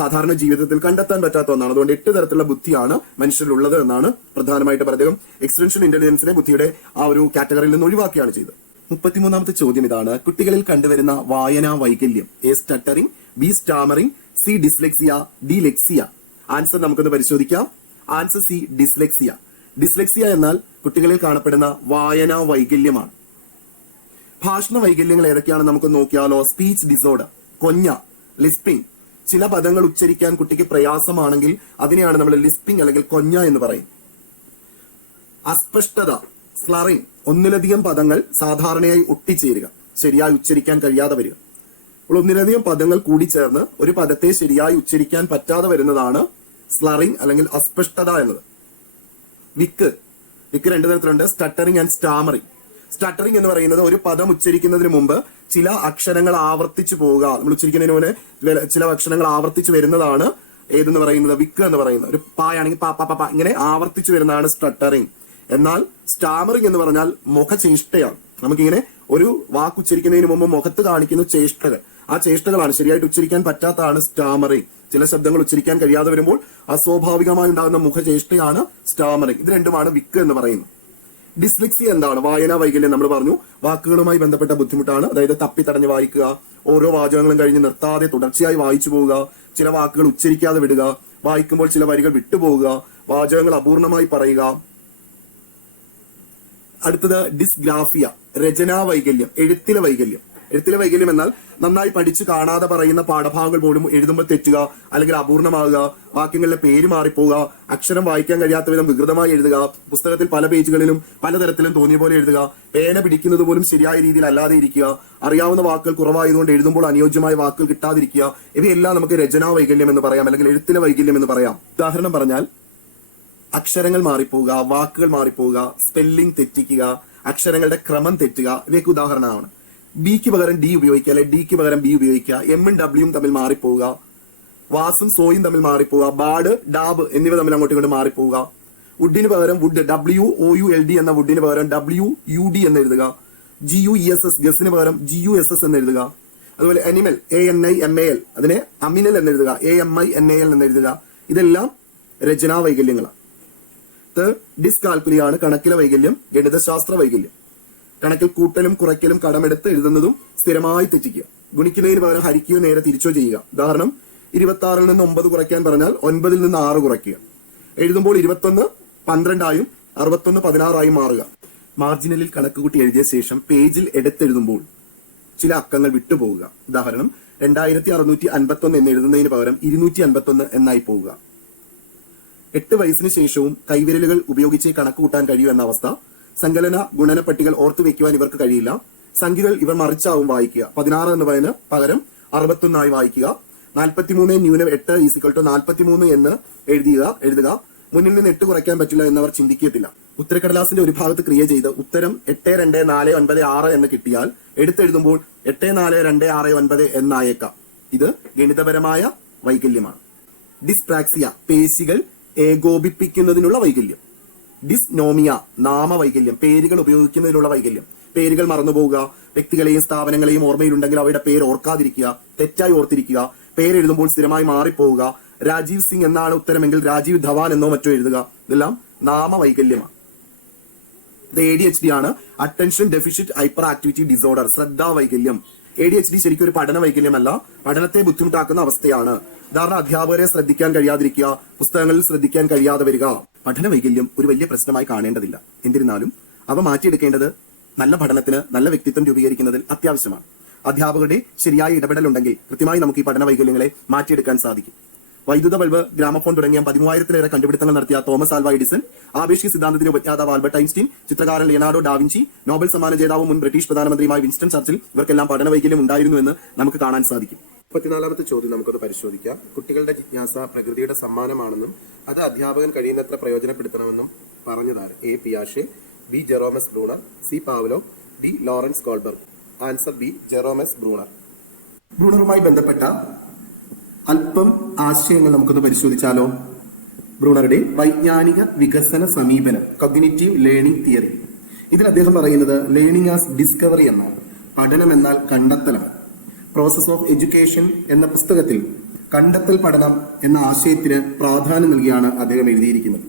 സാധാരണ ജീവിതത്തിൽ കണ്ടെത്താൻ പറ്റാത്ത ഒന്നാണ്. അതുകൊണ്ട് 8 തരത്തിലുള്ള ബുദ്ധിയാണ് മനുഷ്യരിലുള്ളത് എന്നാണ് പ്രധാനമായിട്ട് അദ്ദേഹം എക്സിസ്റ്റൻഷ്യൽ ഇന്റലിജൻസിനെ ബുദ്ധിയുടെ ആ ഒരു കാറ്റഗറിയിൽ നിന്ന് ഒഴിവാക്കിയാണ് ചെയ്തത്. 33ാമത്തെ ചോദ്യം ഇതാണ്. കുട്ടികളിൽ കണ്ടുവരുന്ന വായനാ വൈകല്യം. A stuttering, B stammering, C dyslexia, D lexia. Answer നമുക്കൊന്ന് പരിശോധിക്കാം. Answer C dyslexia. ഡിസ്ലെക്സിയ എന്നാൽ കുട്ടികളിൽ കാണപ്പെടുന്ന വായനാ വൈകല്യമാണ്. ഭാഷണ വൈകല്യങ്ങൾ ഏതൊക്കെയാണെന്ന് നമുക്ക് നോക്കിയാലോ. സ്പീച്ച് ഡിസോർഡർ, കൊഞ്ഞ, ലിസ്പിംഗ്. ചില പദങ്ങൾ ഉച്ചരിക്കാൻ കുട്ടിക്ക് പ്രയാസമാണെങ്കിൽ അതിനെയാണ് നമ്മൾ ലിസ്പിംഗ് അല്ലെങ്കിൽ കൊഞ്ഞ എന്ന് പറയും. അസ്പഷ്ടത, സ്ലറിംഗ്, ഒന്നിലധികം പദങ്ങൾ സാധാരണയായി ഒട്ടിച്ചേരുക, ശരിയായി ഉച്ചരിക്കാൻ കഴിയാതെ വരിക. അപ്പോൾ ഒന്നിലധികം പദങ്ങൾ കൂടിച്ചേർന്ന് ഒരു പദത്തെ ശരിയായി ഉച്ചരിക്കാൻ പറ്റാതെ വരുന്നതാണ് സ്ലറിംഗ് അല്ലെങ്കിൽ അസ്പഷ്ടത എന്നത്. വിക്ക് 2 തരത്തിലുണ്ട്, സ്റ്റട്ടറിംഗ് ആൻഡ് സ്റ്റാമറിംഗ്. സ്റ്റട്ടറിംഗ് എന്ന് പറയുന്നത് ഒരു പദം ഉച്ചരിക്കുന്നതിന് മുമ്പ് ചില അക്ഷരങ്ങൾ ആവർത്തിച്ചു പോവുക. നമ്മൾ ഉച്ചരിക്കുന്നതിന് മുന്നേ ചില അക്ഷരങ്ങൾ ആവർത്തിച്ചു വരുന്നതാണ് ഏതെന്ന് പറയുന്നത് വിക്ക് എന്ന് പറയുന്നത്. ഒരു പായാണെങ്കിൽ പാ പാ പാ ഇങ്ങനെ ആവർത്തിച്ചു വരുന്നതാണ് സ്റ്റട്ടറിംഗ്. എന്നാൽ സ്റ്റാമറിംഗ് എന്ന് പറഞ്ഞാൽ മുഖചേഷ്ടയാണ്. നമുക്കിങ്ങനെ ഒരു വാക്ക് ഉച്ചരിക്കുന്നതിന് മുമ്പ് മുഖത്ത് കാണിക്കുന്ന ചേഷ്ടകൾ, ആ ചേഷ്ടകളാണ് ശരിയായിട്ട് ഉച്ചരിക്കാൻ പറ്റാത്തതാണ് സ്റ്റാമറിംഗ്. ചില ശബ്ദങ്ങൾ ഉച്ചരിക്കാൻ കഴിയാതെ വരുമ്പോൾ അസ്വാഭാവികമായി ഉണ്ടാകുന്ന മുഖചേഷ്ടയാണ് സ്റ്റാമറിംഗ്. ഇത് രണ്ടുമാണ് വിക്ക് എന്ന് പറയുന്നത്. ഡിസ്ലെക്സിയ എന്താണ്? വായനാ വൈകല്യം. നമ്മൾ പറഞ്ഞു വാക്കുകളുമായി ബന്ധപ്പെട്ട ബുദ്ധിമുട്ടാണ്. അതായത് തപ്പിത്തടഞ്ഞ് വായിക്കുക, ഓരോ വാചകങ്ങളും കഴിഞ്ഞ് നിർത്താതെ തുടർച്ചയായി വായിച്ചു പോവുക, ചില വാക്കുകൾ ഉച്ചരിക്കാതെ വിടുക, വായിക്കുമ്പോൾ ചില വരികൾ വിട്ടുപോവുക, വാചകങ്ങൾ അപൂർണമായി പറയുക. അടുത്തത് ഡിസ്ഗ്രാഫിയ, രചനാ വൈകല്യം, എഴുത്തിലെ വൈകല്യം. എഴുത്തിലെ വൈകല്യം എന്നാൽ നന്നായി പഠിച്ചു കാണാതെ പറയുന്ന പാഠഭാഗങ്ങൾ പോലും എഴുതുമ്പോൾ തെറ്റുക, അല്ലെങ്കിൽ അപൂർണമാകുക, വാക്യങ്ങളിലെ പേര് മാറിപ്പോവുക, അക്ഷരം വായിക്കാൻ കഴിയാത്ത വിധം വികൃതമായി എഴുതുക, പുസ്തകത്തിൽ പല പേജുകളിലും പലതരത്തിലും തോന്നിയ പോലെ എഴുതുക, പേന പിടിക്കുന്നത് പോലും ശരിയായ രീതിയിൽ അല്ലാതെ ഇരിക്കുക, അറിയാവുന്ന വാക്കുകൾ കുറവായതുകൊണ്ട് എഴുതുമ്പോൾ അനുയോജ്യമായ വാക്കുകൾ കിട്ടാതിരിക്കുക, ഇവയെല്ലാം നമുക്ക് രചനാ വൈകല്യം എന്ന് പറയാം, അല്ലെങ്കിൽ എഴുത്തിലെ വൈകല്യം എന്ന് പറയാം. ഉദാഹരണം പറഞ്ഞാൽ അക്ഷരങ്ങൾ മാറിപ്പോവുക, വാക്കുകൾ മാറിപ്പോവുക, സ്പെല്ലിംഗ് തെറ്റിക്കുക, അക്ഷരങ്ങളുടെ ക്രമം തെറ്റുക, ഇവയൊക്കെ ഉദാഹരണമാണ്. ബിക്ക് പകരം ഡി ഉപയോഗിക്കുക, അല്ലെങ്കിൽ ഡിക്ക് പകരം ബി ഉപയോഗിക്കുക, എമ്മും ഡബ്ല്യൂയും തമ്മിൽ മാറിപ്പോവുക, വാസും സോയും തമ്മിൽ മാറിപ്പോവുക, ബാഡ് ഡാബ് എന്നിവ തമ്മിൽ അങ്ങോട്ടും ഇങ്ങോട്ട് മാറിപ്പോവുക, വുഡിന് പകരം വുഡ് WOULD എന്ന വുഡിന് പകരം WUD എന്ന് എഴുതുക, GUESS ഗസിന് പകരം GUSS എന്ന് എഴുതുക. അതുപോലെ അനിമൽ ANIMAL അതിനെ അമിനൽ എന്ന് എഴുതുക, AMINAL എന്ന് എഴുതുക. ഇതെല്ലാം രചനാ വൈകല്യങ്ങളാണ്. ഡിസ്കാൽക്കുലിയാണ് കണക്കിലെ വൈകല്യം, ഗണിതശാസ്ത്ര വൈകല്യം. കണക്കിൽ കൂട്ടലും കുറയ്ക്കലും കടമെടുത്ത് എഴുതുന്നതും സ്ഥിരമായി തെറ്റിക്കുക. ഗുണിക്കുന്നതിന് പകരം ഹരിക്കുകയോ നേരെ തിരിച്ചോ ചെയ്യുക. ഉദാഹരണം 26 നിന്ന് 9 കുറയ്ക്കാൻ പറഞ്ഞാൽ 9 നിന്ന് 6 കുറയ്ക്കുക. എഴുതുമ്പോൾ 21 12 61 16 മാറുക. മാർജിനലിൽ കണക്ക് കൂട്ടി എഴുതിയ ശേഷം പേജിൽ എടുത്തെഴുതുമ്പോൾ ചില അക്കങ്ങൾ വിട്ടുപോവുക. ഉദാഹരണം 2651 എന്ന് എഴുതുന്നതിന് പകരം 251 എന്നായി പോവുക. 8 വയസ്സിന് ശേഷവും കൈവിരലുകൾ ഉപയോഗിച്ച് കണക്ക് കൂട്ടാൻ കഴിയൂ എന്ന അവസ്ഥ. സങ്കലന ഗുണന പട്ടികൾ ഓർത്തു വെക്കുവാൻ ഇവർക്ക് കഴിയില്ല. സംഖ്യകൾ ഇവർ മറിച്ചാവും വായിക്കുക. 16 എന്നതിന് പകരം 61 വായിക്കുക. 43 ന്യൂനം 8 = 43 എന്ന് എഴുതുക. മുന്നിൽ നിന്ന് 8 കുറയ്ക്കാൻ പറ്റില്ല എന്നവർ ചിന്തിക്കത്തില്ല. ഉത്തരക്കടലാസിന്റെ ഒരു ഭാഗത്ത് ക്രിയ ചെയ്ത് ഉത്തരം 8 2 4 9 6 എന്ന് കിട്ടിയാൽ എടുത്തെഴുതുമ്പോൾ 8 4 2 6 9 എന്നായേക്കാം. ഇത് ഗണിതപരമായ വൈകല്യമാണ്. ഡിസ്പ്രാക്സിയ പേശികൾ ഏകോപിപ്പിക്കുന്നതിനുള്ള വൈകല്യം. ഡിസ്നോമിയ നാമവൈകല്യം പേരുകൾ ഉപയോഗിക്കുന്നതിനുള്ള വൈകല്യം. പേരുകൾ മറന്നുപോവുക, വ്യക്തികളെയും സ്ഥാപനങ്ങളെയും ഓർമ്മയിലുണ്ടെങ്കിൽ അവയുടെ പേര് ഓർക്കാതിരിക്കുക, തെറ്റായി ഓർത്തിരിക്കുക, പേരെഴുതുമ്പോൾ സ്ഥിരമായി മാറിപ്പോവുക. രാജീവ് സിംഗ് എന്നാണ് ഉത്തരമെങ്കിൽ രാജീവ് ധവാൻ എന്നോ മറ്റോ എഴുതുക. ഇതെല്ലാം നാമവൈകല്യമാണ്. ഇത് ADHD ആണ്, attention deficit hyper activity disorder, ശ്രദ്ധാ വൈകല്യം. ADHD ശരിക്കും ഒരു പഠന വൈകല്യമല്ല, പഠനത്തെ ബുദ്ധിമുട്ടാക്കുന്ന അവസ്ഥയാണ്. ഉദാഹരണം അധ്യാപകരെ ശ്രദ്ധിക്കാൻ കഴിയാതിരിക്കുക, പുസ്തകങ്ങളിൽ ശ്രദ്ധിക്കാൻ കഴിയാതെ വരിക. പഠന വൈകല്യം ഒരു വലിയ പ്രശ്നമായി കാണേണ്ടതില്ല. എന്നിരുന്നാലും അവ മാറ്റിയെടുക്കേണ്ടത് നല്ല പഠനത്തിന്, നല്ല വ്യക്തിത്വം രൂപീകരിക്കുന്നതിൽ അത്യാവശ്യമാണ്. അധ്യാപകരുടെ ശരിയായ ഇടപെടൽ ഉണ്ടെങ്കിൽ കൃത്യമായി നമുക്ക് ഈ പഠന വൈകല്യങ്ങളെ മാറ്റിയെടുക്കാൻ സാധിക്കും. വൈദ്യുത ബൾബ്, ഗ്രാമഫോൺ തുടങ്ങിയ 13,000-ലേറെ കണ്ടുപിടുത്തങ്ങൾ നടത്തിയ തോമസ് ആൽവ എഡിസൺ, ആപേക്ഷിക സിദ്ധാന്തത്തിന്റെ ഉപജ്ഞാതാവ് ആൽബർട്ട് ഐൻസ്റ്റീൻ, ചിത്രകാരൻ ലിയനാർഡോ ഡാവിഞ്ചി, നോബൽ സമ്മാന ജേതാവും മുൻ ബ്രിട്ടീഷ് പ്രധാനമന്ത്രിയുമായ വിൻസ്റ്റൺ ചർച്ചിൽ, ഇവർക്കെല്ലാം പഠന വൈകല്യം ഉണ്ടായിരുന്നു എന്ന് നമുക്ക് കാണാൻ സാധിക്കും. 34ാമത്തെ ചോദ്യം നമുക്കത് പരിശോധിക്കാം. കുട്ടികളുടെ ജിജ്ഞാസ പ്രകൃതിയുടെ സമ്മാനമാണെന്നും അത് അധ്യാപകൻ കഴിയുന്നത്ര പ്രയോജനപ്പെടുത്തണമെന്നും പറഞ്ഞതാര്? A. പിയാഷെ, B. Jerome S Bruner, C. Pavlov, D. Lawrence Kohlberg. Answer B. Jerome S Bruner. ബ്രൂണറുമായി ബന്ധപ്പെട്ട അല്പം ആശയങ്ങൾ നമുക്കൊന്ന് പരിശോധിച്ചാലോ? ബ്രൂണറുടെ വൈജ്ഞാനിക വികസന സമീപനം, കോഗ്നിറ്റീവ് ലേണിംഗ് തിയറി. ഇതിൽ അദ്ദേഹം പറയുന്നത് ലേണിംഗ് ആസ് ഡിസ്കവറി എന്നാണ്. പഠനം എന്നാൽ കണ്ടെത്തലാണ്. പ്രോസസ് ഓഫ് എഡ്യൂക്കേഷൻ എന്ന പുസ്തകത്തിൽ കണ്ടെത്തൽ പഠനം എന്ന ആശയത്തിന് പ്രാധാന്യം നൽകിയാണ് അദ്ദേഹം എഴുതിയിരിക്കുന്നത്.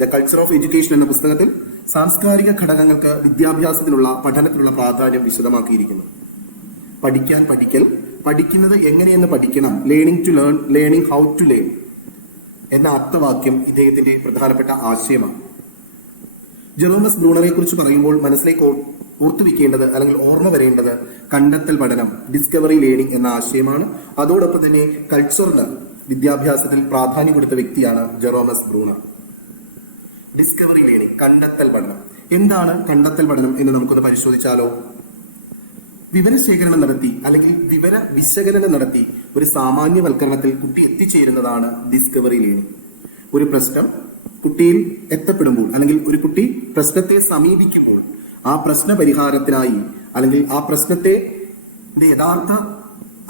ദ കൾച്ചർ ഓഫ് എഡ്യൂക്കേഷൻ എന്ന പുസ്തകത്തിൽ സാംസ്കാരിക ഘടകങ്ങൾക്ക് വിദ്യാഭ്യാസത്തിനുള്ള പഠനത്തിനുള്ള പ്രാധാന്യം വിശദമാക്കിയിരിക്കുന്നു. പഠിക്കാൻ പഠിക്കൽ, പഠിക്കുന്നത് എങ്ങനെയെന്ന് പഠിക്കണം, learning to learn, learning how to learn എന്ന അർത്ഥവാക്യം ഇദ്ദേഹത്തിന്റെ പ്രധാനപ്പെട്ട ആശയമാണ്. ജെറോമസ് ബ്രൂണറെ കുറിച്ച് പറയുമ്പോൾ മനസ്സിലേക്ക് ഓർത്തുവെക്കേണ്ടത് അല്ലെങ്കിൽ ഓർമ്മ വരേണ്ടത് കണ്ടെത്തൽ പഠനം, ഡിസ്കവറി ലേണിംഗ് എന്ന ആശയമാണ്. അതോടൊപ്പം തന്നെ കൾച്ചറിന് വിദ്യാഭ്യാസത്തിൽ പ്രാധാന്യം കൊടുത്ത വ്യക്തിയാണ് ജെറോമസ് ബ്രൂണർ. ഡിസ്കവറി ലേണിംഗ്, കണ്ടെത്തൽ പഠനം. എന്താണ് കണ്ടെത്തൽ പഠനം എന്ന് നമുക്കൊന്ന് പരിശോധിച്ചാലോ? വിവരശേഖരണം നടത്തി അല്ലെങ്കിൽ വിവര വിശകലനം നടത്തി ഒരു സാമാന്യവൽക്കരണത്തിൽ കുട്ടി എത്തിച്ചേരുന്നതാണ് ഡിസ്കവറി ലേണിംഗ്. ഒരു പ്രശ്നം കുട്ടിയിൽ എത്തപ്പെടുമ്പോൾ അല്ലെങ്കിൽ ഒരു കുട്ടി പ്രശ്നത്തെ സമീപിക്കുമ്പോൾ ആ പ്രശ്ന പരിഹാരത്തിനായി അല്ലെങ്കിൽ ആ പ്രശ്നത്തെ യഥാർത്ഥ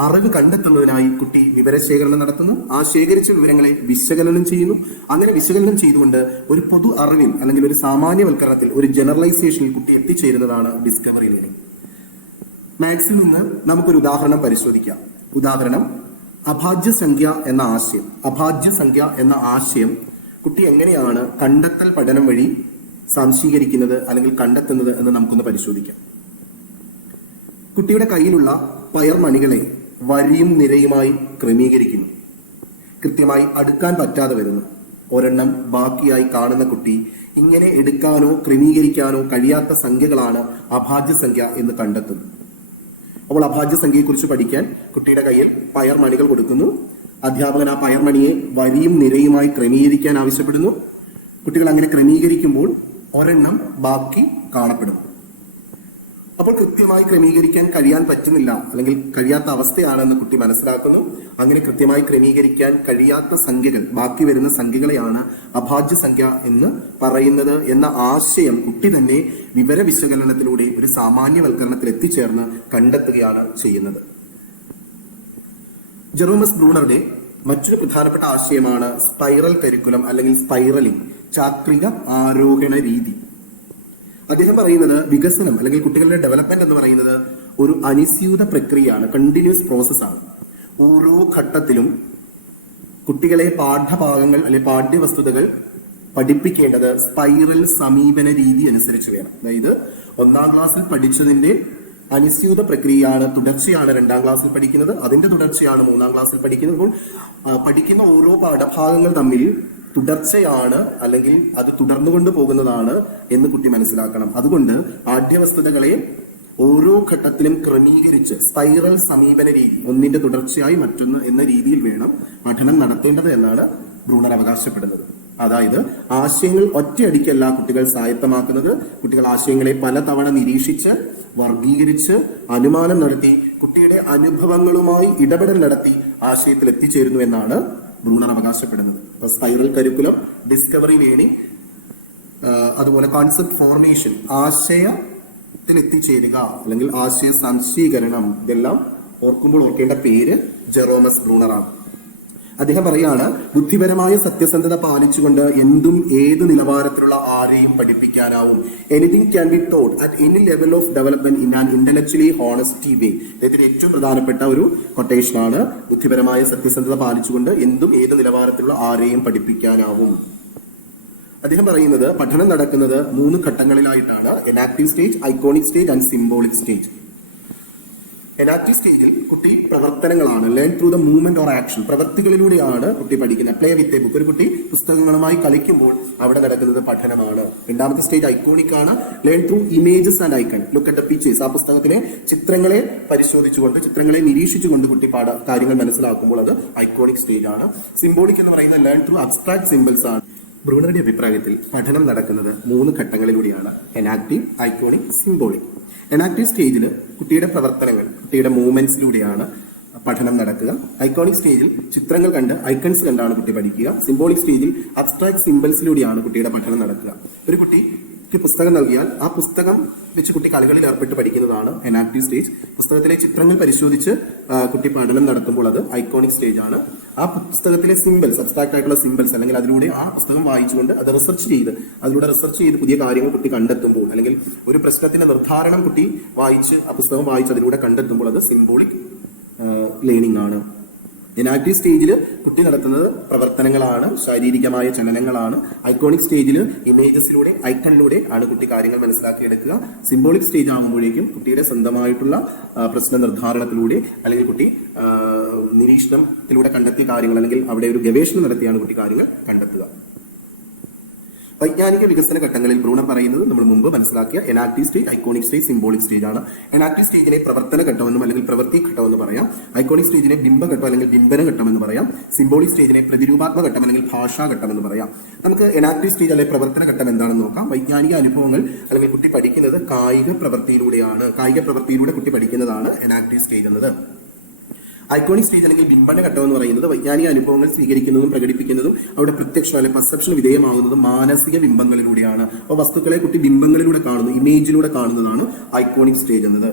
അറിവ് കണ്ടെത്തുന്നതിനായി കുട്ടി വിവരശേഖരണം നടത്തുന്നു. ആ ശേഖരിച്ച വിവരങ്ങളെ വിശകലനം ചെയ്യുന്നു. അങ്ങനെ വിശകലനം ചെയ്തുകൊണ്ട് ഒരു പൊതു അറിവിൽ അല്ലെങ്കിൽ ഒരു സാമാന്യവൽക്കരണത്തിൽ, ഒരു ജനറലൈസേഷനിൽ കുട്ടി എത്തിച്ചേരുന്നതാണ് ഡിസ്കവറി ലേണിംഗ്. മാത്സിൽ നിന്ന് നമുക്കൊരു ഉദാഹരണം പരിശോധിക്കാം. ഉദാഹരണം അഭാജ്യസംഖ്യ എന്ന ആശയം. അഭാജ്യസംഖ്യ എന്ന ആശയം കുട്ടി എങ്ങനെയാണ് കണ്ടെത്തൽ പഠനം വഴി സംശീകരിക്കുന്നത് അല്ലെങ്കിൽ കണ്ടെത്തുന്നത് എന്ന് നമുക്കൊന്ന് പരിശോധിക്കാം. കുട്ടിയുടെ കയ്യിലുള്ള പയർ മണികളെ വരിയും നിരയുമായി ക്രമീകരിക്കുന്നു. കൃത്യമായി അടുക്കാൻ പറ്റാതെ വരുന്നു. ഒരെണ്ണം ബാക്കിയായി കാണുന്ന കുട്ടി ഇങ്ങനെ എടുക്കാനോ ക്രമീകരിക്കാനോ കഴിയാത്ത സംഖ്യകളാണ് അഭാജ്യസംഖ്യ എന്ന് കണ്ടെത്തുന്നു. അപ്പോൾ അഭാജ്യ സംഖ്യയെക്കുറിച്ച് പഠിക്കാൻ കുട്ടിയുടെ കയ്യിൽ പയർ മണികൾ കൊടുക്കുന്നു. അധ്യാപകൻ ആ പയർ മണിയെ വരിയും നിരയുമായി ക്രമീകരിക്കാൻ ആവശ്യപ്പെടുന്നു. കുട്ടികൾ അങ്ങനെ ക്രമീകരിക്കുമ്പോൾ ഒരെണ്ണം ബാക്കി കാണപ്പെടും. അപ്പോൾ കൃത്യമായി ക്രമീകരിക്കാൻ കഴിയാൻ പറ്റുന്നില്ല, അല്ലെങ്കിൽ കഴിയാത്ത അവസ്ഥയാണെന്ന് കുട്ടി മനസ്സിലാക്കുന്നു. അങ്ങനെ കൃത്യമായി ക്രമീകരിക്കാൻ കഴിയാത്ത സംഖ്യകൾ, ബാക്കി വരുന്ന സംഖ്യകളെയാണ് അഭാജ്യ സംഖ്യ എന്ന് പറയുന്നത് എന്ന ആശയം കുട്ടി തന്നെ വിവര വിശകലനത്തിലൂടെ ഒരു സാമാന്യവൽക്കരണത്തിൽ എത്തിച്ചേർന്ന് കണ്ടെത്തുകയാണ് ചെയ്യുന്നത്. ജെറോമസ് ബ്രൂണറുടെ മറ്റൊരു പ്രധാനപ്പെട്ട ആശയമാണ് സ്പൈറൽ കരിക്കുലം അല്ലെങ്കിൽ സ്പൈറലിംഗ്, ചാക്രിക ആരോഹണ രീതി. അദ്ദേഹം പറയുന്നത് വികസനം അല്ലെങ്കിൽ കുട്ടികളുടെ ഡെവലപ്മെന്റ് എന്ന് പറയുന്നത് ഒരു അനുസ്യൂത പ്രക്രിയയാണ്, കണ്ടിന്യൂസ് പ്രോസസ്സാണ്. ഓരോ ഘട്ടത്തിലും കുട്ടികളെ പാഠഭാഗങ്ങൾ അല്ലെങ്കിൽ പാഠ്യവസ്തുതകൾ പഠിപ്പിക്കേണ്ടത് സ്പൈറൽ സമീപന രീതി അനുസരിച്ച് വേണം. അതായത് 1ാം ക്ലാസ്സിൽ പഠിച്ചതിന്റെ അനുസ്യൂത പ്രക്രിയയാണ്, തുടർച്ചയാണ് 2ാം ക്ലാസ്സിൽ പഠിക്കുന്നത്, അതിന്റെ തുടർച്ചയാണ് 3ാം ക്ലാസ്സിൽ പഠിക്കുന്നത്. അപ്പോൾ പഠിക്കുന്ന ഓരോ പാഠഭാഗങ്ങൾ തമ്മിൽ തുടർച്ചയാണ്, അല്ലെങ്കിൽ അത് തുടർന്നുകൊണ്ട് പോകുന്നതാണ് എന്ന് കുട്ടി മനസ്സിലാക്കണം. അതുകൊണ്ട് പാഠ്യവസ്തുതകളെ ഓരോ ഘട്ടത്തിലും ക്രമീകരിച്ച് സ്പൈറൽ സമീപന രീതി, ഒന്നിന്റെ തുടർച്ചയായി മറ്റൊന്ന് എന്ന രീതിയിൽ വേണം പഠനം നടത്തേണ്ടത് എന്നാണ് ബ്രൂണർ അവകാശപ്പെടുന്നത്. അതായത് ആശയങ്ങൾ ഒറ്റയടിക്കല്ല കുട്ടികൾ സ്വായത്തമാക്കുന്നത്. കുട്ടികൾ ആശയങ്ങളെ പലതവണ നിരീക്ഷിച്ച് വർഗീകരിച്ച് അനുമാനം നടത്തി കുട്ടിയുടെ അനുഭവങ്ങളുമായി ഇടപെടൽ നടത്തി ആശയത്തിൽ എത്തിച്ചേരുന്നു എന്നാണ് ബ്രൂണർ അവകാശപ്പെടുന്നത്. സ്പൈറൽ കരിക്കുലം, ഡിസ്കവറി ലേണിംഗ്, അതുപോലെ കോൺസെപ്റ്റ് ഫോർമേഷൻ, ആശയത്തിൽ എത്തിച്ചേരുക അല്ലെങ്കിൽ ആശയ സംശീകരണം, ഇതെല്ലാം ഓർക്കുമ്പോൾ ഓർക്കേണ്ട പേര് ജെറോമസ് ബ്രൂണറാണ്. അദ്ദേഹം പറയാണ്, ബുദ്ധിപരമായ സത്യസന്ധത പാലിച്ചുകൊണ്ട് എന്തും ഏത് നിലവാരത്തിലുള്ള ആരെയും പഠിപ്പിക്കാനാവും. Anything can be taught at any level of development in an intellectually honesty way. അദ്ദേഹത്തിന്റെ ഏറ്റവും പ്രധാനപ്പെട്ട ഒരു കൊട്ടേഷനാണ്, ബുദ്ധിപരമായ സത്യസന്ധത പാലിച്ചുകൊണ്ട് എന്തും ഏത് നിലവാരത്തിലുള്ള ആരെയും പഠിപ്പിക്കാനാവും. അദ്ദേഹം പറയുന്നത് പഠനം നടക്കുന്നത് 3 ഘട്ടങ്ങളിലായിട്ടാണ്: enactive stage, iconic stage and symbolic stage. Enactive സ്റ്റേജിൽ കുട്ടി പ്രവർത്തനങ്ങളാണ്, learn through the movement or action, പ്രവൃത്തികളിലൂടെയാണ് കുട്ടി പഠിക്കുന്നത്. പ്ലേ വിത്ത് എ ബുക്ക്, ഒരു കുട്ടി പുസ്തകങ്ങളുമായി കളിക്കുമ്പോൾ അവിടെ നടക്കുന്നത് പഠനമാണ്. 2ാമത്തെ സ്റ്റേജ് ഐക്കോണിക് ആണ്, learn through images and icon, look at the pictures, ആ പുസ്തകത്തിലെ ചിത്രങ്ങളെ പരിശോധിച്ചുകൊണ്ട്, ചിത്രങ്ങളെ നിരീക്ഷിച്ചുകൊണ്ട് കുട്ടി കാര്യങ്ങൾ മനസ്സിലാക്കുമ്പോൾ അത് ഐക്കോണിക് സ്റ്റേജ് ആണ്. സിംബോളിക് എന്ന് പറയുന്നത് ലേൺ ത്രൂ അബ്സ്ട്രാക്ട് സിംബിൾസ് ആണ്. ബ്രൂണറുടെ അഭിപ്രായത്തിൽ പഠനം നടക്കുന്നത് 3 ഘട്ടങ്ങളിലൂടെയാണ്: എനാക്റ്റീവ്, ഐക്കോണിക്, സിംബോളിക്. എനാക്റ്റീവ് സ്റ്റേജിൽ കുട്ടിയുടെ പ്രവർത്തനങ്ങൾ, കുട്ടിയുടെ മൂവ്മെന്റ്സിലൂടെയാണ് പഠനം നടക്കുക. ഐക്കോണിക് സ്റ്റേജിൽ ചിത്രങ്ങൾ കണ്ട്, ഐക്കൺസ് കണ്ടാണ് കുട്ടി പഠിക്കുക. സിംബോളിക് സ്റ്റേജിൽ അബ്സ്ട്രാക്ട് സിംബൽസിലൂടെയാണ് കുട്ടിയുടെ പഠനം നടക്കുക. ഒരു കുട്ടിക്ക് പുസ്തകം നൽകിയാൽ ആ പുസ്തകം വെച്ച് കുട്ടി കളികളിൽ ഏർപ്പെട്ട് പഠിക്കുന്നതാണ് എനാക്റ്റീവ് സ്റ്റേജ്. പുസ്തകത്തിലെ ചിത്രങ്ങൾ പരിശോധിച്ച് കുട്ടി പഠനം നടത്തുമ്പോൾ അത് ഐക്കോണിക് സ്റ്റേജ് ആണ്. ആ പുസ്തകത്തിലെ സിംബൽസ്, അബ്സ്ട്രാക്ട് ആയിട്ടുള്ള സിംബൽസ്, അല്ലെങ്കിൽ അതിലൂടെ ആ പുസ്തകം വായിച്ചുകൊണ്ട് അത് അതിലൂടെ റിസർച്ച് ചെയ്ത് പുതിയ കാര്യങ്ങൾ കുട്ടി കണ്ടെത്തുമ്പോൾ, അല്ലെങ്കിൽ ഒരു പ്രശ്നത്തിന്റെ നിർദ്ധാരണം കുട്ടി വായിച്ച് ആ പുസ്തകം വായിച്ച് അതിലൂടെ കണ്ടെത്തുമ്പോൾ അത് സിംബോളിക് ലേണിംഗ് ആണ്. ഇനാക്റ്റീവ് സ്റ്റേജിൽ കുട്ടി നടത്തുന്നത് പ്രവർത്തനങ്ങളാണ്, ശാരീരികമായ ചലനങ്ങളാണ്. ഐക്കോണിക് സ്റ്റേജിൽ ഇമേജസിലൂടെ, ഐക്കണിലൂടെ ആണ് കുട്ടി കാര്യങ്ങൾ മനസ്സിലാക്കിയെടുക്കുക. സിംബോളിക് സ്റ്റേജ് ആകുമ്പോഴേക്കും കുട്ടിയുടെ സ്വന്തമായിട്ടുള്ള പ്രശ്ന നിർദ്ധാരണത്തിലൂടെ, അല്ലെങ്കിൽ കുട്ടി നിരീക്ഷണത്തിലൂടെ കണ്ടെത്തിയ കാര്യങ്ങൾ, അല്ലെങ്കിൽ അവിടെ ഒരു ഗവേഷണം നടത്തിയാണ് കുട്ടി കാര്യങ്ങൾ കണ്ടെത്തുക. വൈജ്ഞാനിക വികസന ഘട്ടങ്ങളിൽ ബ്രൂണർ പറയുന്നത് നമ്മൾ മുമ്പ് മനസ്സിലാക്കിയ enactive stage, iconic stage, symbolic stage ആണ്. എനാക്റ്റീവ് സ്റ്റേജിനെ പ്രവർത്തന ഘട്ടമെന്നും അല്ലെങ്കിൽ പ്രവൃത്തി ഘട്ടമെന്ന് പറയാം. ഐക്കോണിക് സ്റ്റേജിനെ ബിംബഘട്ടം അല്ലെങ്കിൽ ബിംബന ഘട്ടം എന്ന് പറയാം. സിംബോളിക് സ്റ്റേജിനെ പ്രതിരൂപാത്മക ഘട്ടം അല്ലെങ്കിൽ ഭാഷാ ഘട്ടം എന്ന് പറയാം. നമുക്ക് എനാക്റ്റീവ് സ്റ്റേജ് അല്ലെങ്കിൽ പ്രവർത്തന ഘട്ടം എന്താണെന്ന് നോക്കാം. വൈജ്ഞാനിക അനുഭവങ്ങൾ അല്ലെങ്കിൽ കുട്ടി പഠിക്കുന്നത് കായിക പ്രവൃത്തിയിലൂടെയാണ്. കായിക പ്രവൃത്തിയിലൂടെ കുട്ടി പഠിക്കുന്നതാണ് എനാക്റ്റീവ് സ്റ്റേജ് എന്നത്. ഐക്കോണിക് സ്റ്റേജ് അല്ലെങ്കിൽ ബിംബന ഘട്ടം എന്ന് പറയുന്നത് വൈജ്ഞാനിക അനുഭവങ്ങൾ സ്വീകരിക്കുന്നതും പ്രകടിപ്പിക്കുന്നതും അവിടെ പ്രത്യക്ഷ അല്ലെങ്കിൽ പെർസെപ്ഷൻ വിധേയമാകുന്നതും മാനസിക ബിംബങ്ങളിലൂടെയാണ്. അപ്പോൾ വസ്തുക്കളെ കുട്ടി ബിംബങ്ങളിലൂടെ കാണുന്നു, ഇമേജിലൂടെ കാണുന്നതാണ് ഐക്കോണിക് സ്റ്റേജ് എന്നത്.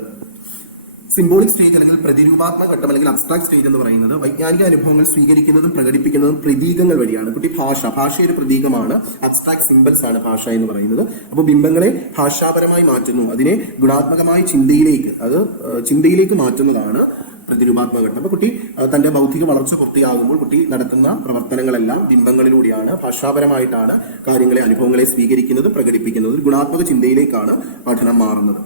സിംബോളിക് സ്റ്റേജ് അല്ലെങ്കിൽ പ്രതിരൂപാത്മക ഘട്ടം അല്ലെങ്കിൽ അബ്സ്ട്രാക്ട് സ്റ്റേജ് എന്ന് പറയുന്നത് വൈജ്ഞാനിക അനുഭവങ്ങൾ സ്വീകരിക്കുന്നതും പ്രകടിപ്പിക്കുന്നതും പ്രതീകങ്ങൾ വഴിയാണ്. കുട്ടി ഭാഷ ഒരു പ്രതീകമാണ്. അബ്സ്ട്രാക്ട് സിംബൽസ് ആണ് ഭാഷ എന്ന് പറയുന്നത്. അപ്പോൾ ബിംബങ്ങളെ ഭാഷാപരമായി മാറ്റുന്നു, അതിനെ ഗുണാത്മകമായ ചിന്തയിലേക്ക് മാറ്റുന്നതാണ് പ്രതിരൂപാത്മക ഘട്ടം. അപ്പൊ കുട്ടി തന്റെ ബൗദ്ധിക വളർച്ച പൂർത്തിയാകുമ്പോൾ കുട്ടി നടത്തുന്ന പ്രവർത്തനങ്ങളെല്ലാം ബിംബങ്ങളിലൂടെയാണ്, ഭാഷാപരമായിട്ടാണ് കാര്യങ്ങളെ, അനുഭവങ്ങളെ സ്വീകരിക്കുന്നത്, പ്രകടിപ്പിക്കുന്നത്. ഗുണാത്മക ചിന്തയിലേക്കാണ് പഠനം മാറുന്നത്.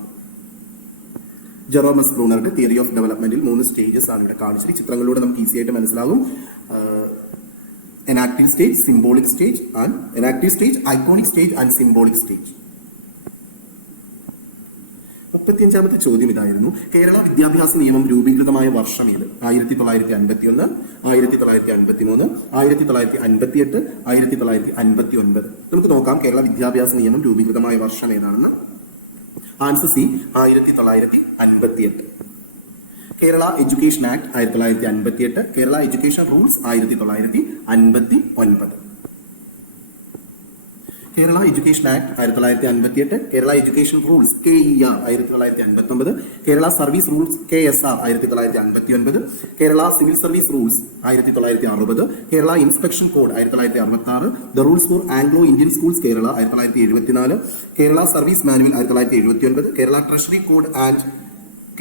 ജെറോമസ് ബ്രൂണറുടെ തിയറി ഓഫ് ഡെവലപ്മെന്റിൽ 3 സ്റ്റേജസ് ആണ് ഇവിടെ കാണിച്ചത്. ചിത്രങ്ങളിലൂടെ നമുക്ക് ഈസി ആയിട്ട് മനസ്സിലാകും. Enactive stage, symbolic stage and enactive stage, iconic stage and symbolic stage. 35ാമത്തെ ചോദ്യം ഇതായിരുന്നു. കേരള വിദ്യാഭ്യാസ നിയമം രൂപീകൃതമായ വർഷം ഏത്? 1951, 1953, 1958, 1959. നമുക്ക് നോക്കാം കേരള വിദ്യാഭ്യാസ നിയമം രൂപീകൃതമായ വർഷം ഏതാണെന്ന്. Answer C, 1958. Kerala education act 1958, Kerala education rules 1959. Kerala education act 1958, Kerala education rules KER 1959, Kerala service rules KSR 1959, Kerala civil service rules 1960, Kerala inspection code 1966, the rules for Anglo Indian schools Kerala 1974, Kerala service manual 1979, Kerala treasury code and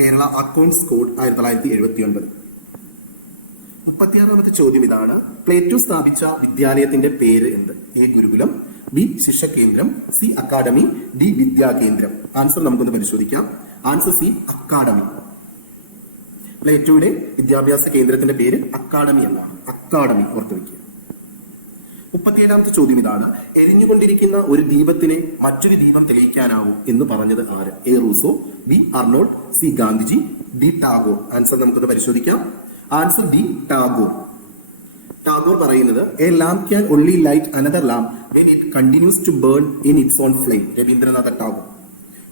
Kerala accounts code 1979. 36ാമത്തെ ചോദ്യം ഇതാണ്. പ്ലേറ്റോ സ്ഥാപിച്ച വിദ്യാലയത്തിന്റെ പേര് എന്ത്? എ ഗുരുകുലം, ബി ശിഷ്യകേന്ദ്രം, സി അക്കാഡമി, ഡി വിദ്യാകേന്ദ്രം. ആൻസർ നമുക്കൊന്ന് പരിശോധിക്കാം. Answer C, academy. പ്ലേറ്റോയുടെ വിദ്യാഭ്യാസ കേന്ദ്രത്തിന്റെ പേര് അക്കാഡമി എന്നാണ്. അക്കാഡമി ഓർത്തു വയ്ക്കുക. 37ാമത്തെ ചോദ്യം ഇതാണ്. എരിഞ്ഞുകൊണ്ടിരിക്കുന്ന ഒരു ദീപത്തിനെ മറ്റൊരു ദീപം തെളിയിക്കാനാവും എന്ന് പറഞ്ഞത് ആര്? A Rousseau, B Arnold, C Gandhiji, D Tagore. Answer നമുക്കൊന്ന് പരിശോധിക്കാം. Answer D Tagore. ടാഗോർ പറയുന്നത് a lamp can only light another lamp when it continues to burn in its own flame. Rabindranath Tagore.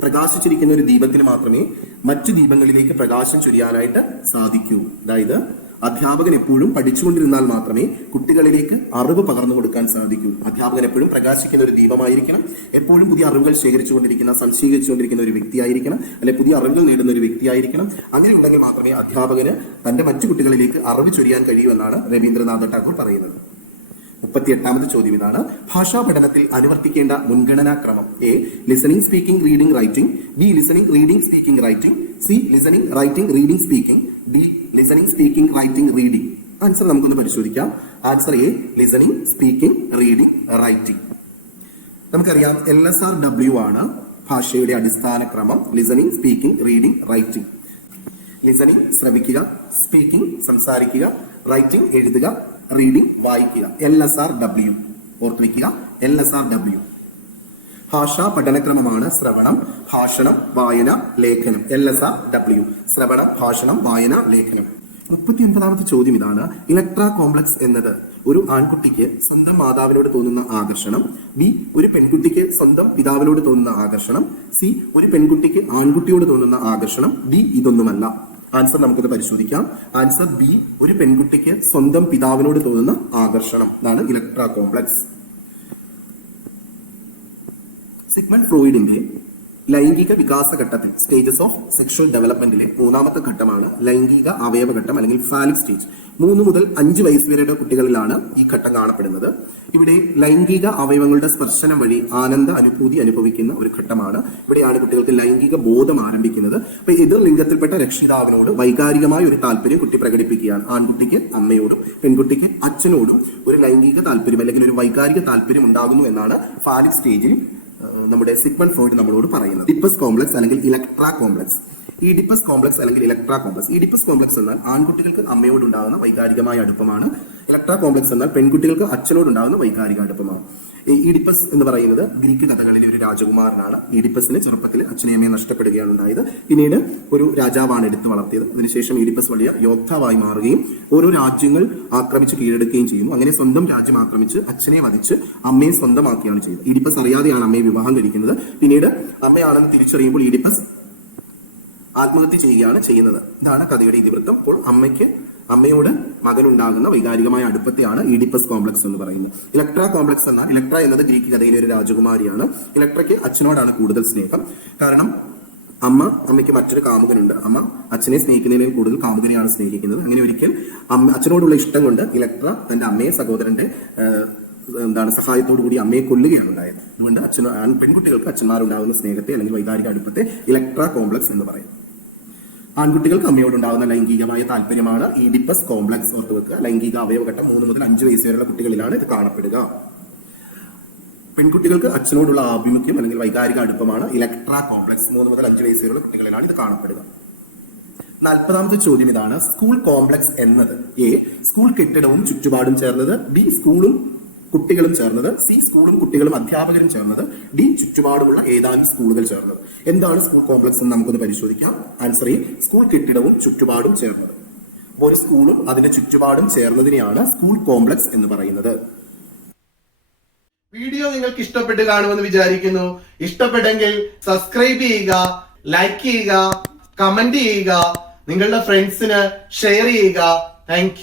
പ്രകാശിച്ചിരിക്കുന്ന ഒരു ദീപത്തിന് മാത്രമേ മറ്റു ദീപങ്ങളിലേക്ക് പ്രകാശം ചൊരിയാനായിട്ട് സാധിക്കൂ. അതായത് അധ്യാപകൻ എപ്പോഴും പഠിച്ചുകൊണ്ടിരുന്നാൽ മാത്രമേ കുട്ടികളിലേക്ക് അറിവ് പകർന്നു കൊടുക്കാൻ സാധിക്കൂ. അധ്യാപകൻ എപ്പോഴും പ്രകാശിക്കുന്ന ഒരു ദീപമായിരിക്കണം. എപ്പോഴും പുതിയ അറിവുകൾ ശേഖരിച്ചുകൊണ്ടിരിക്കുന്ന, സംശീകരിച്ചുകൊണ്ടിരിക്കുന്ന ഒരു വ്യക്തിയായിരിക്കണം, അല്ലെ പുതിയ അറിവുകൾ നേടുന്ന ഒരു വ്യക്തിയായിരിക്കണം. അങ്ങനെ ഉണ്ടെങ്കിൽ മാത്രമേ അധ്യാപകന് തന്റെ മറ്റു കുട്ടികളിലേക്ക് അറിവ് ചൊരിയാൻ കഴിയൂ എന്നാണ് രവീന്ദ്രനാഥ ടാഗോർ പറയുന്നത്. 38ാമത്തെ ചോദ്യം ഇതാണ്. ഭാഷാ പഠനത്തിൽ അനുവർത്തിക്കേണ്ട മുൻഗണനാക്രമം. A listening, speaking, reading, writing, B listening, reading, speaking, writing, C listening, writing, reading, speaking, D listening, speaking, writing, reading. Answer നമുക്കൊന്ന് പരിശോധിക്കാം. Answer A listening, speaking, reading, writing. നമുക്കറിയാം LSRW ആണ് ഭാഷയുടെ അടിസ്ഥാന ക്രമം. Listening, speaking, reading, writing. Listening ശ്രവിക്കുക, സ്പീക്കിംഗ് സംസാരിക്കുക, റൈറ്റിംഗ് എഴുതുക, റീഡിംഗ് വായിക്കുക. LSRW ഓർത്തു വയ്ക്കുക. LSRW. ഭാഷാ പഠനക്രമമാണ് ശ്രവണം, ഭാഷണം, വായന, ലേഖനം. LSRW. ശ്രവണം, ഭാഷണം, വായന, ലേഖനം. 39ാമത്തെ ചോദ്യം ഇതാണ്. ഇലക്ട്രാ കോംപ്ലക്സ് എന്നത് ഒരു ആൺകുട്ടിക്ക് സ്വന്തം മാതാവിനോട് തോന്നുന്ന ആകർഷണം, ബി ഒരു പെൺകുട്ടിക്ക് സ്വന്തം പിതാവിനോട് തോന്നുന്ന ആകർഷണം, സി ഒരു പെൺകുട്ടിക്ക് ആൺകുട്ടിയോട് തോന്നുന്ന ആകർഷണം, ഡി ഇതൊന്നുമല്ല. ആൻസർ നമുക്കൊന്ന് പരിശോധിക്കാം. ആൻസർ ബി ഒരു പെൺകുട്ടിക്ക് സ്വന്തം പിതാവിനോട് തോന്നുന്ന ആകർഷണം എന്നാണ് ഇലക്ട്രാ കോംപ്ലക്സ്. സിഗ്മണ്ട് ഫ്രോയിഡിന്റെ ലൈംഗിക വികാസഘട്ടത്തിൽ സ്റ്റേജസ് ഓഫ് സെക്ഷൽ ഡെവലപ്മെന്റിലെ 3ാമത്തെ ഘട്ടമാണ് ലൈംഗിക അവയവഘട്ടം അല്ലെങ്കിൽ ഫാലിക് സ്റ്റേജ്. 3 മുതൽ 5 വയസ്സ് വരെയുടെ കുട്ടികളിലാണ് ഈ ഘട്ടം കാണപ്പെടുന്നത്. ഇവിടെ ലൈംഗിക അവയവങ്ങളുടെ സ്പർശനം വഴി ആനന്ദ അനുഭൂതി അനുഭവിക്കുന്ന ഒരു ഘട്ടമാണ്. ഇവിടെയാണ് കുട്ടികൾക്ക് ലൈംഗിക ബോധം ആരംഭിക്കുന്നത്. അപ്പൊ എതിർ ലിംഗത്തിൽപ്പെട്ട രക്ഷിതാവിനോട് വൈകാരികമായ ഒരു താല്പര്യം കുട്ടി പ്രകടിപ്പിക്കുകയാണ്. ആൺകുട്ടിക്ക് അമ്മയോടും പെൺകുട്ടിക്ക് അച്ഛനോടും ഒരു ലൈംഗിക താല്പര്യം അല്ലെങ്കിൽ ഒരു വൈകാരിക താല്പര്യം ഉണ്ടാകുന്നു എന്നാണ് ഫാലിക് സ്റ്റേജിൽ നമ്മുടെ സിഗ്മണ്ട് ഫ്രോയിഡ് നമ്മളോട് പറയുന്നത്. ഇഡിപ്പസ് കോംപ്ലക്സ് അല്ലെങ്കിൽ ഇലക്ട്രാ കോംപ്ലക്സ്. ഈഡിപ്പസ് കോംപ്ലക്സ് അല്ലെങ്കിൽ ഇലക്ട്രാ കോംപ്ലക്സ്. ഈഡിപ്പസ് കോംപ്ലക്സ് എന്നാൽ ആൺകുട്ടികൾക്ക് അമ്മയോടുണ്ടാകുന്ന വൈകാരികമായ അടുപ്പമാണ്. ഇലക്ട്രാ കോംപ്ലക്സ് എന്നാൽ പെൺകുട്ടികൾക്ക് അച്ഛനോടുണ്ടാകുന്ന വൈകാരിക അടുപ്പമാണ്. ഈഡിപ്പസ് എന്ന് പറയുന്നത് ഗ്രീക്ക് കഥകളിലെ ഒരു രാജകുമാരനാണ്. ഈഡിപ്പസിന് ചെറുപ്പത്തിൽ അച്ഛനെയും അമ്മയെ നഷ്ടപ്പെടുകയാണ് ഉണ്ടായത്. പിന്നീട് ഒരു രാജാവാണ് എടുത്തു വളർത്തിയത്. അതിനുശേഷം ഈഡിപ്പസ് വലിയ യോദ്ധാവായി മാറുകയും ഓരോ രാജ്യങ്ങൾ ആക്രമിച്ച് കീഴടക്കുകയും ചെയ്യുന്നു. അങ്ങനെ സ്വന്തം രാജ്യം ആക്രമിച്ച് അച്ഛനെ വധിച്ച് അമ്മയെ സ്വന്തമാക്കുകയാണ് ചെയ്തത്. ഈഡിപ്പസ് അറിയാതെയാണ് അമ്മയെ വിവാഹം കഴിക്കുന്നത്. പിന്നീട് അമ്മയാണെന്ന് തിരിച്ചറിയുമ്പോൾ ഈഡിപ്പസ് ആത്മഹത്യ ചെയ്യുകയാണ് ചെയ്യുന്നത്. ഇതാണ് കഥയുടെ ഇതിവൃത്തം. അപ്പോൾ അമ്മയോട് മകനുണ്ടാകുന്ന വൈകാരികമായ അടുപ്പത്തെയാണ് ഈഡിപ്പസ് കോംപ്ലക്സ് എന്ന് പറയുന്നത്. ഇലക്ട്രാ കോംപ്ലക്സ് എന്നാൽ ഇലക്ട്ര എന്നത് ഗ്രീക്ക് കഥയിലെ ഒരു രാജകുമാരിയാണ്. ഇലക്ട്രയ്ക്ക് അച്ഛനോടാണ് കൂടുതൽ സ്നേഹം. കാരണം അമ്മയ്ക്ക് മറ്റൊരു കാമുകനുണ്ട്. അമ്മ അച്ഛനെ സ്നേഹിക്കുന്നതിൽ കൂടുതൽ കാമുകനെയാണ് സ്നേഹിക്കുന്നത്. അങ്ങനെ ഒരിക്കൽ അച്ഛനോടുള്ള ഇഷ്ടം കൊണ്ട് ഇലക്ട്ര തന്റെ അമ്മയെ സഹോദരന്റെ സഹായത്തോടു കൂടി അമ്മയെ കൊല്ലുകയാണ് ഉണ്ടായത്. അതുകൊണ്ട് പെൺകുട്ടികൾക്ക് അച്ഛന്മാരുണ്ടാകുന്ന സ്നേഹത്തെ അല്ലെങ്കിൽ വൈകാരിക അടുപ്പത്തെ ഇലക്ട്രാ കോംപ്ലക്സ് എന്ന് പറയും. ആൺകുട്ടികൾക്ക് അമ്മയോടുണ്ടാകുന്ന ലൈംഗികമായ താല്പര്യമാണ് ഈഡിപ്പസ് കോംപ്ലക്സ്. ഓർത്തു വെക്കുക. ലൈംഗിക അവയവഘട്ടം 3 മുതൽ 5 വയസ്സ് വരെയുള്ള കുട്ടികളിലാണ് ഇത് കാണപ്പെടുക. പെൺകുട്ടികൾക്ക് അച്ഛനോടുള്ള ആഭിമുഖ്യം അല്ലെങ്കിൽ വൈകാരിക അടുപ്പമാണ് ഇലക്ട്രാ കോംപ്ലക്സ്. 3 മുതൽ 5 വയസ്സ് വരെയുള്ള കുട്ടികളിലാണ് ഇത് കാണപ്പെടുക. 40ാമത്തെ ചോദ്യം ഇതാണ്. സ്കൂൾ കോംപ്ലക്സ് എന്നത് എ സ്കൂൾ കെട്ടിടവും ചുറ്റുപാടും ചേർന്നത്, ബി സ്കൂളും കുട്ടികളും ചേർന്നത്, സി സ്കൂളും കുട്ടികളും അധ്യാപകരും ചേർന്നത്, ഡി ചുറ്റുപാടുമുള്ള ഏതാനും സ്കൂളുകൾ ചേർന്നത്. എന്താണ് സ്കൂൾ കോംപ്ലക്സ് എന്ന് നമുക്കൊന്ന് പരിശോധിക്കാം. ആൻസർ എ, സ്കൂൾ കെട്ടിടവും ചുറ്റുപാടും ചേർന്നത്. ഒരു സ്കൂളും അതിന്റെ ചുറ്റുപാടും ചേർന്നതിനെയാണ് സ്കൂൾ കോംപ്ലക്സ് എന്ന് പറയുന്നത്. വീഡിയോ നിങ്ങൾക്ക് ഇഷ്ടപ്പെട്ട് കാണുമെന്ന് വിചാരിക്കുന്നു. ഇഷ്ടപ്പെട്ടെങ്കിൽ സബ്സ്ക്രൈബ് ചെയ്യുക, ലൈക്ക് ചെയ്യുക, കമന്റ് ചെയ്യുക, നിങ്ങളുടെ ഫ്രണ്ട്സിന് ഷെയർ ചെയ്യുക. താങ്ക്